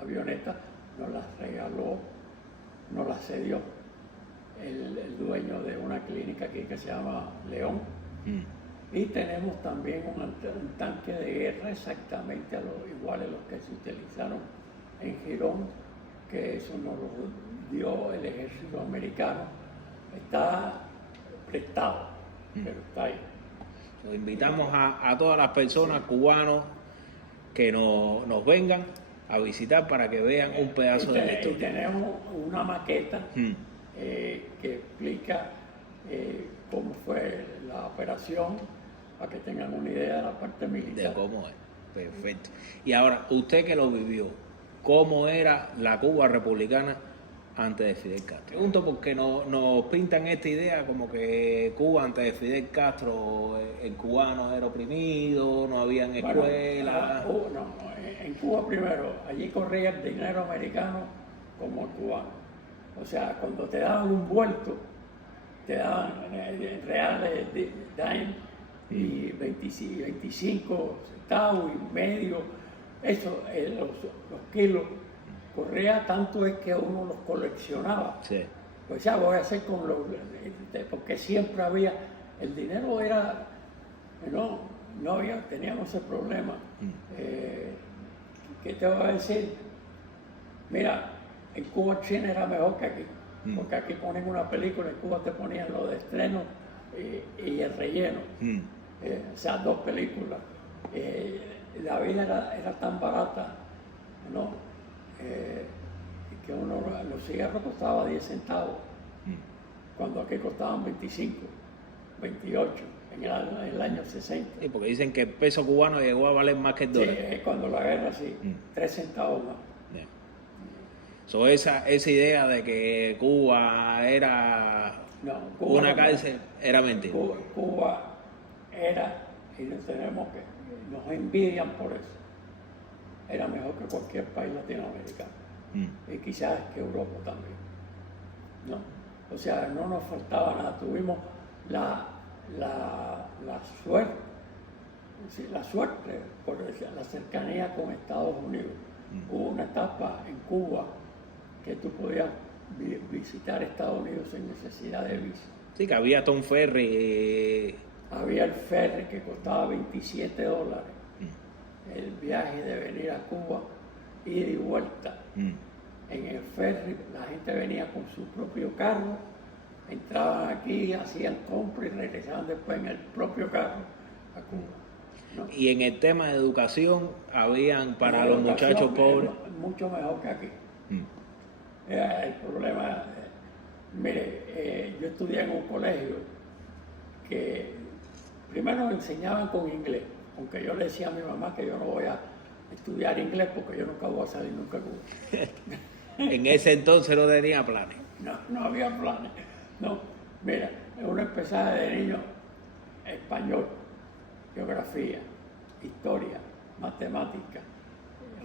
avioneta nos la regaló, nos la cedió el dueño de una clínica aquí que se llama León. Y tenemos también un tanque de guerra exactamente igual a los que se utilizaron en Girón, que eso nos lo dio el ejército americano. Está prestado, pero está ahí. Invitamos a todas las personas cubanos que nos vengan a visitar para que vean un pedazo de la historia. Y tenemos una maqueta que explica cómo fue la operación, para que tengan una idea de la parte militar. De cómo es. Perfecto. Y ahora, usted que lo vivió, ¿cómo era la Cuba republicana antes de Fidel Castro? Pregunto porque nos pintan esta idea como que Cuba antes de Fidel Castro, el cubano era oprimido, no habían escuelas. En Cuba primero, allí corría el dinero americano como el cubano. O sea, cuando te daban un vuelto, te daban reales de dime y 25 centavos y medio, eso, los kilos. Correa tanto es que uno los coleccionaba. Sí. Pues ya voy a hacer con los, porque siempre había, el dinero era, no había, teníamos ese problema. ¿Qué te voy a decir? Mira, en Cuba China era mejor que aquí, porque aquí ponen una película, en Cuba te ponían lo de estreno y el relleno, o sea, 2 películas. La vida era tan barata, ¿no? Que los cigarros costaban 10 centavos, cuando aquí costaban 25, 28, en el año 60. Sí, porque dicen que el peso cubano llegó a valer más que el dólar. Sí, cuando la guerra sí, 3 centavos más. Yeah. So, esa idea de que Cuba era una cárcel era mentira. Cuba era, y nos envidian por eso, era mejor que cualquier país latinoamericano. Y quizás que Europa también, ¿no? O sea, no nos faltaba nada, tuvimos la suerte, sí, la suerte por la cercanía con Estados Unidos. Hubo una etapa en Cuba que tú podías visitar Estados Unidos sin necesidad de visa. Sí, que había hasta un ferry. Había el ferry que costaba $27. El viaje de venir a Cuba, ida y vuelta. En el ferry la gente venía con su propio carro, entraban aquí, hacían compras y regresaban después en el propio carro a Cuba, ¿no? Y en el tema de educación, habían para los muchachos pobres. Mucho mejor que aquí. El problema, mire, yo estudié en un colegio que primero nos enseñaban con inglés, aunque yo le decía a mi mamá que yo no voy a estudiar inglés porque yo nunca voy a salir nunca a Cuba. En ese entonces no tenía planes. No había planes. No, mira, uno empezaba de niño español, geografía, historia, matemática,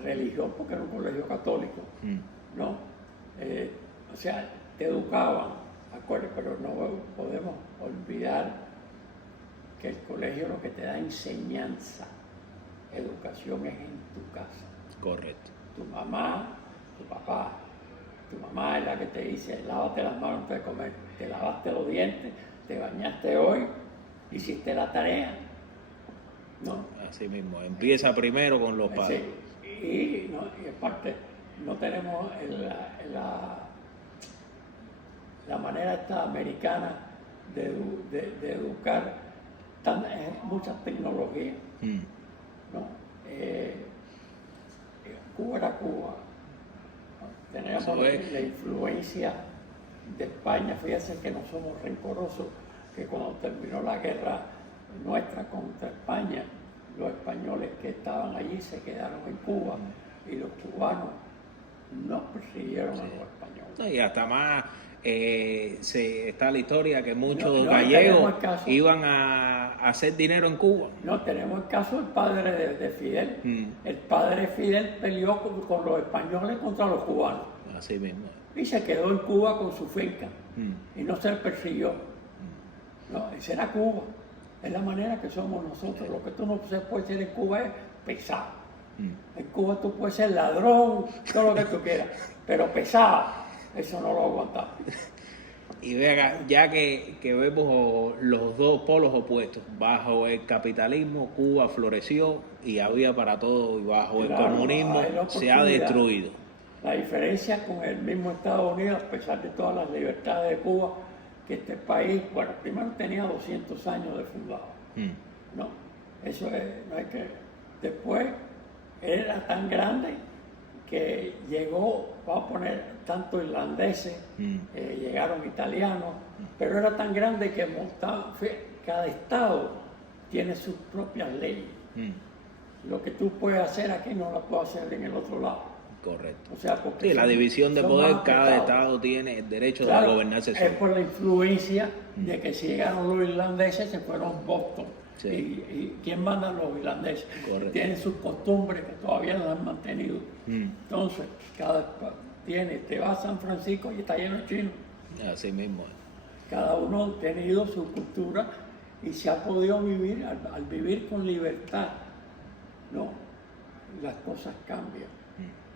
religión, porque era un colegio católico, ¿no? O sea, te educaban, acuerdo, pero no podemos olvidar que el colegio lo que te da enseñanza, educación es en tu casa. Correcto. Tu mamá, tu papá. Tu mamá es la que te dice, lávate las manos antes de comer, te lavaste los dientes, te bañaste hoy, hiciste la tarea, ¿no? Así mismo, empieza primero con los padres. Sí, y aparte, no tenemos la manera esta americana de educar, muchas tecnologías, ¿no? Cuba era Cuba. Teníamos la influencia de España. Fíjense que no somos rencorosos, que cuando terminó la guerra nuestra contra España, los españoles que estaban allí se quedaron en Cuba y los cubanos no persiguieron a los españoles. Y hasta más está la historia que muchos gallegos iban a hacer dinero en Cuba. No, tenemos el caso del padre de Fidel. El padre de Fidel peleó con los españoles contra los cubanos. Así mismo. Y se quedó en Cuba con su finca. Y no se le persiguió. No, esa era Cuba. Es la manera que somos nosotros. Lo que tú no puedes ser en Cuba es pesado. En Cuba tú puedes ser ladrón, todo lo que tú quieras. Pero pesado, eso no lo aguantamos. Y vea, ya que vemos los dos polos opuestos, bajo el capitalismo Cuba floreció y había para todo, y bajo el comunismo se ha destruido. La diferencia con el mismo Estados Unidos, a pesar de todas las libertades de Cuba, que este país, bueno, primero tenía 200 años de fundado, ¿no? Eso no hay que... Después era tan grande que llegó, vamos a poner, tanto irlandeses, llegaron italianos, pero era tan grande que cada estado tiene sus propias leyes. Lo que tú puedes hacer aquí no lo puedes hacer en el otro lado. Correcto. O sea, porque sí, la división de poder, cada estado tiene el derecho de gobernarse solo. Es por la influencia de que si llegaron los irlandeses se fueron a Boston, Y, y quién manda los irlandeses. Correcto. Tienen sus costumbres que todavía las han mantenido. Entonces, te vas a San Francisco y está lleno de chinos. Así mismo. Cada uno ha tenido su cultura y se ha podido vivir, al vivir con libertad, ¿no? Las cosas cambian.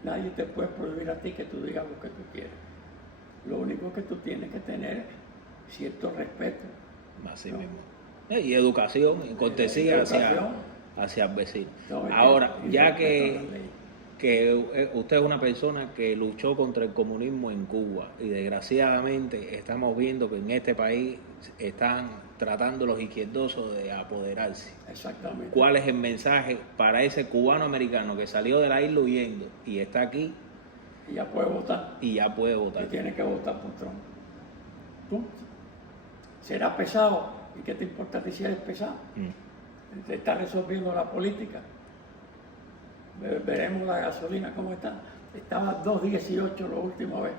Nadie te puede prohibir a ti que tú digas lo que tú quieres. Lo único que tú tienes que tener es cierto respeto. Así mismo. Y educación, y cortesía hacia el vecino. Ahora, ya que usted es una persona que luchó contra el comunismo en Cuba y desgraciadamente estamos viendo que en este país están tratando los izquierdosos de apoderarse. Exactamente. ¿Cuál es el mensaje para ese cubano americano que salió de la isla huyendo y está aquí? Y ya puede votar. Y ya puede votar. Y tiene que votar por Trump. Punto. Será pesado. ¿Y qué te importa a ti si eres pesado? Te está resolviendo la política. Veremos la gasolina cómo está. Estaba 2.18 la última vez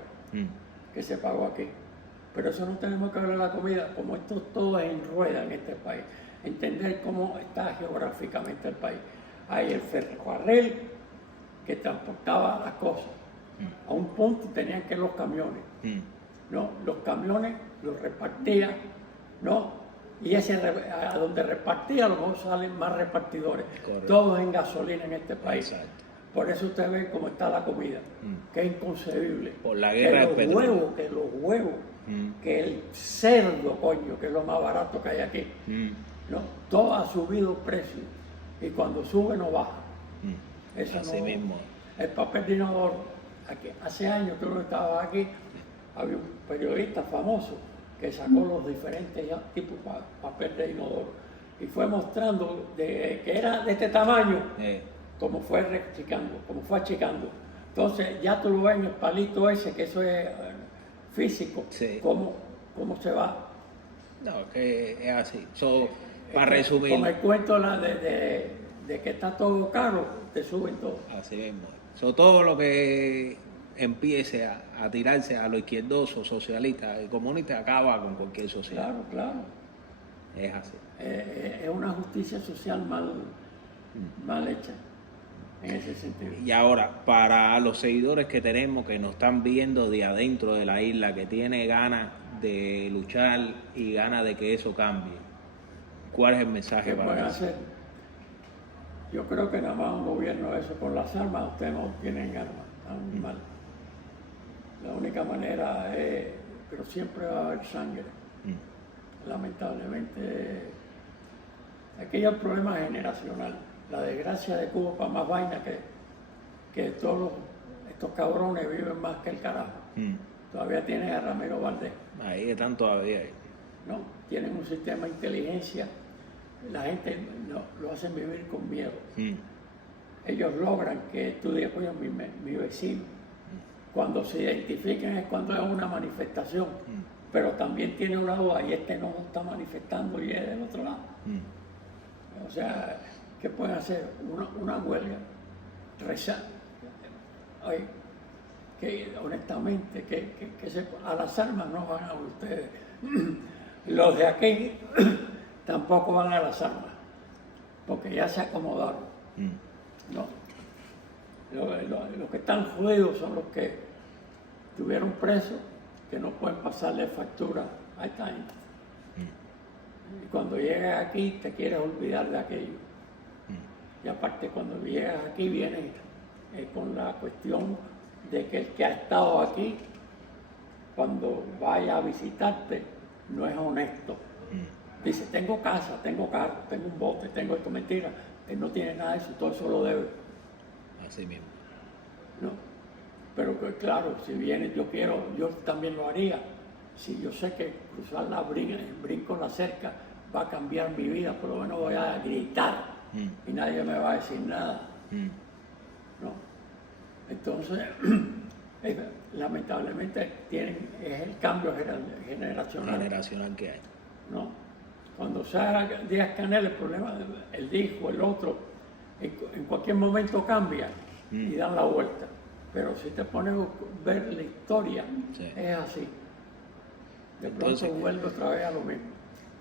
que se pagó aquí. Pero eso no tenemos que hablar de la comida, como esto todo es en rueda en este país. Entender cómo está geográficamente el país. Hay el ferrocarril que transportaba las cosas. A un punto tenían que ir los camiones. ¿No? Los camiones los repartían, ¿no? Y a donde repartía a lo mejor salen más repartidores. Correcto. Todos en gasolina en este país. Exacto. Por eso usted ve cómo está la comida, que es inconcebible. Por la guerra del petróleo. Que los huevos, que el cerdo, coño, que es lo más barato que hay aquí. ¿No? Todo ha subido precio. Y cuando sube no baja. Eso Así no, mismo. El papel de inodoro. Aquí, hace años que uno estaba aquí, había un periodista famoso que sacó los diferentes tipos de papel de inodoro y fue mostrando que era de este tamaño, como fue achicando. Entonces ya tú lo ves en el palito ese, que eso es físico, cómo se va. No, que es así. Para resumir. Como el cuento de que está todo caro, te suben todo. Así mismo. Todo lo que empiece a tirarse a lo izquierdoso, socialista y comunista, acaba con cualquier sociedad. Claro. Es así. Es una justicia social mal hecha, en ese sentido. Y ahora, para los seguidores que tenemos, que nos están viendo de adentro de la isla, que tiene ganas de luchar y ganas de que eso cambie, ¿cuál es el mensaje ¿Qué para pueden eso? hacer? Yo creo que nada más un gobierno eso, con las armas ustedes no tienen armas, tan mal. La única manera es, pero siempre va a haber sangre. Lamentablemente, aquí hay el problema generacional. La desgracia de Cuba para más vaina que todos estos cabrones viven más que el carajo. Todavía tienen a Ramiro Valdés. Ahí están todavía. No, tienen un sistema de inteligencia. La gente lo hacen vivir con miedo. Ellos logran que tú digas, oye, mi vecino. Cuando se identifican es cuando es una manifestación, pero también tiene un lado ahí, no está manifestando y es del otro lado. O sea, ¿qué pueden hacer? Una huelga, rezar. Oye, que honestamente, a las armas no van a ustedes. Los de aquí tampoco van a las armas, porque ya se acomodaron. ¿No? Los que están jodidos son los que tuvieron presos, que no pueden pasarle factura a esta gente. Y cuando llegas aquí te quieres olvidar de aquello. Y aparte cuando llegas aquí vienes con la cuestión de que el que ha estado aquí, cuando vaya a visitarte, no es honesto. Dice, tengo casa, tengo carro, tengo un bote, tengo esto, mentira. Él no tiene nada de eso, todo eso lo debe. Así mismo. ¿No? Pero que, claro, si viene, yo también lo haría. Si yo sé que cruzar brinco la cerca va a cambiar mi vida, por lo menos voy a gritar y nadie me va a decir nada. ¿No? Entonces, lamentablemente es el cambio generacional Que hay. ¿No? Cuando sea Díaz-Canel, el problema, el hijo, el otro, en cualquier momento cambia y dan la vuelta. Pero si te pones a ver la historia, es así. De pronto vuelve otra vez a lo mismo.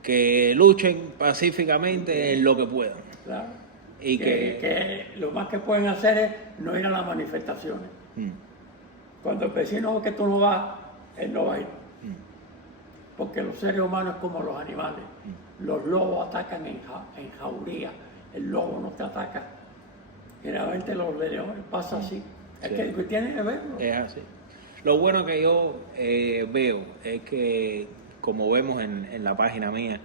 que luchen pacíficamente en lo que puedan. Claro. Y que lo más que pueden hacer es no ir a las manifestaciones. Cuando el vecino ve que tú no vas, él no va a ir. Porque los seres humanos es como los animales. Los lobos atacan en jauría. El lobo no te ataca. Generalmente los leones pasa así. Es que tiene que verlo. Es así. Lo bueno que yo veo es que, como vemos en la página mía,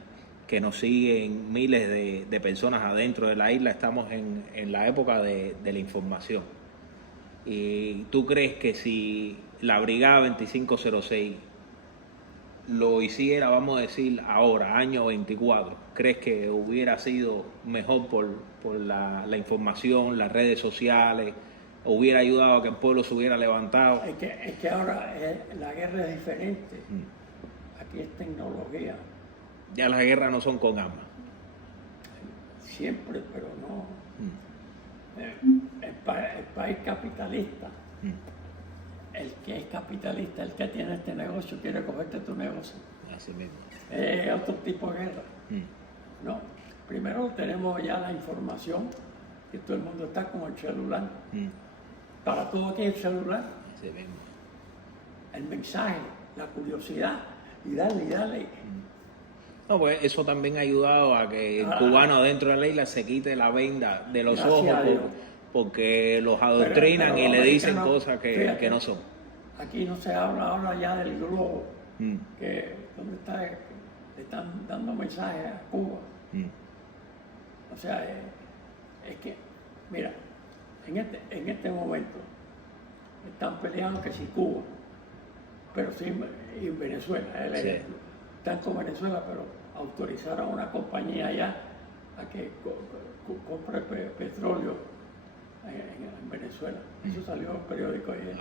que nos siguen miles de personas adentro de la isla, estamos en la época de la información. ¿Y tú crees que si la Brigada 2506 lo hiciera, vamos a decir, ahora, año 24, crees que hubiera sido mejor por la información, las redes sociales, hubiera ayudado a que el pueblo se hubiera levantado? Es que ahora la guerra es diferente. Aquí es tecnología. Ya las guerras no son con armas. Siempre, pero no. El país capitalista. El que es capitalista, el que tiene este negocio, quiere cogerte tu negocio. Así mismo. Es otro tipo de guerra. No. Primero tenemos ya la información, que todo el mundo está con el celular. Para todo aquí el celular. Así mismo. El mensaje, la curiosidad, y dale. No, pues eso también ha ayudado a que el cubano dentro de la isla se quite la venda de los ojos porque los adoctrinan pero y le dicen americanos, cosas que no son. Aquí no se habla ahora ya del globo, que donde está, le están dando mensajes a Cuba. O sea, es que, mira, en este momento están peleando que si Cuba, pero sí en Venezuela, es el ejemplo. Están con Venezuela, pero autorizaron a una compañía allá a que compre petróleo en Venezuela. Eso salió en el periódico ayer.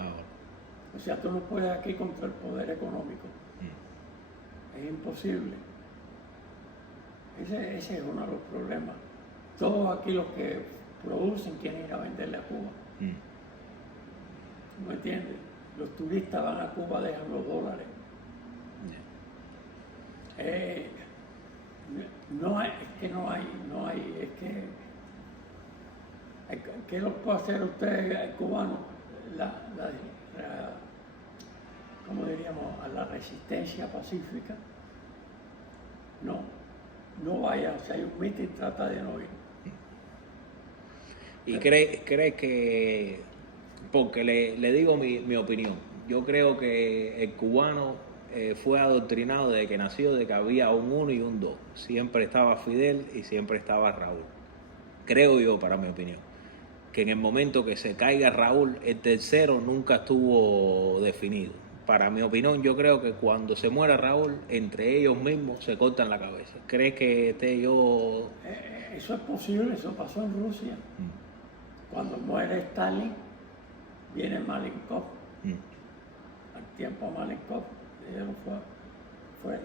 O sea, tú no puedes aquí contra el poder económico. Es imposible. Ese es uno de los problemas. Todos aquí los que producen quieren ir a venderle a Cuba. ¿Me entiendes? Los turistas van a Cuba, dejan los dólares. No hay, ¿qué lo puede hacer usted, cubano? ¿Cómo diríamos? A la resistencia pacífica. No vaya, si hay un mitin, trata de no ir. ¿Y crees que, porque le digo mi opinión, yo creo que el cubano fue adoctrinado desde que nació, de que había un 1 y un 2. Siempre estaba Fidel y siempre estaba Raúl. Creo yo, para mi opinión, que en el momento que se caiga Raúl, el tercero nunca estuvo definido. Para mi opinión, yo creo que cuando se muera Raúl, entre ellos mismos se cortan la cabeza. ¿Crees que yo...? Eso es posible, eso pasó en Rusia. Cuando muere Stalin, viene Malenkov. Al tiempo Malenkov, ella lo fue fuera.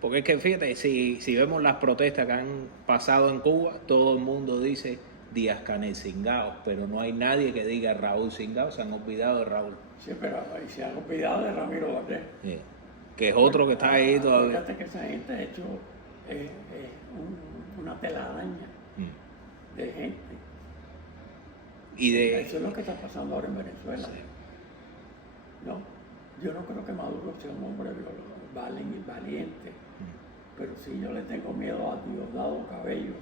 Porque es que fíjate, si vemos las protestas que han pasado en Cuba, todo el mundo dice Díaz-Canel Cingao, pero no hay nadie que diga Raúl Cingao, se han olvidado de Raúl. Sí, pero se han olvidado de Ramiro Valdés. Que es otro que está ahí todavía. Fíjate que esa gente ha hecho una telaraña de gente. Eso es lo que está pasando ahora en Venezuela. Sí. No, yo no creo que Maduro sea un hombre valiente, pero sí yo le tengo miedo a Diosdado Cabello.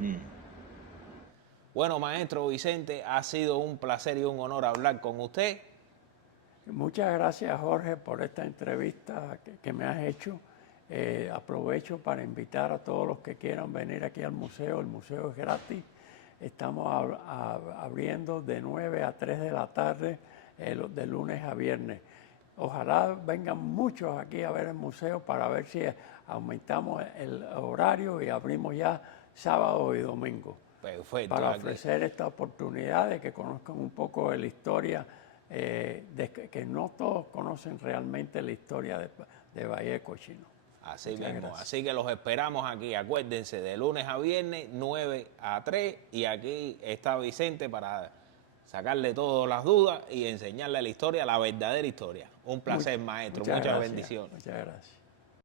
Bueno, maestro Vicente, ha sido un placer y un honor hablar con usted. Muchas gracias, Jorge, por esta entrevista que me has hecho. Aprovecho para invitar a todos los que quieran venir aquí al museo. El museo es gratis. Estamos abriendo de 9 a 3 de la tarde, de lunes a viernes. Ojalá vengan muchos aquí a ver el museo para ver si aumentamos el horario y abrimos ya sábado y domingo. Perfecto. Para ofrecer esta oportunidad de que conozcan un poco de la historia, que no todos conocen realmente la historia de Valle de Cochino. Así mismo, así que los esperamos aquí, acuérdense, de lunes a viernes, 9 a 3, y aquí está Vicente para sacarle todas las dudas y enseñarle la historia, la verdadera historia. Un placer, maestro, muchas bendiciones. Muchas gracias.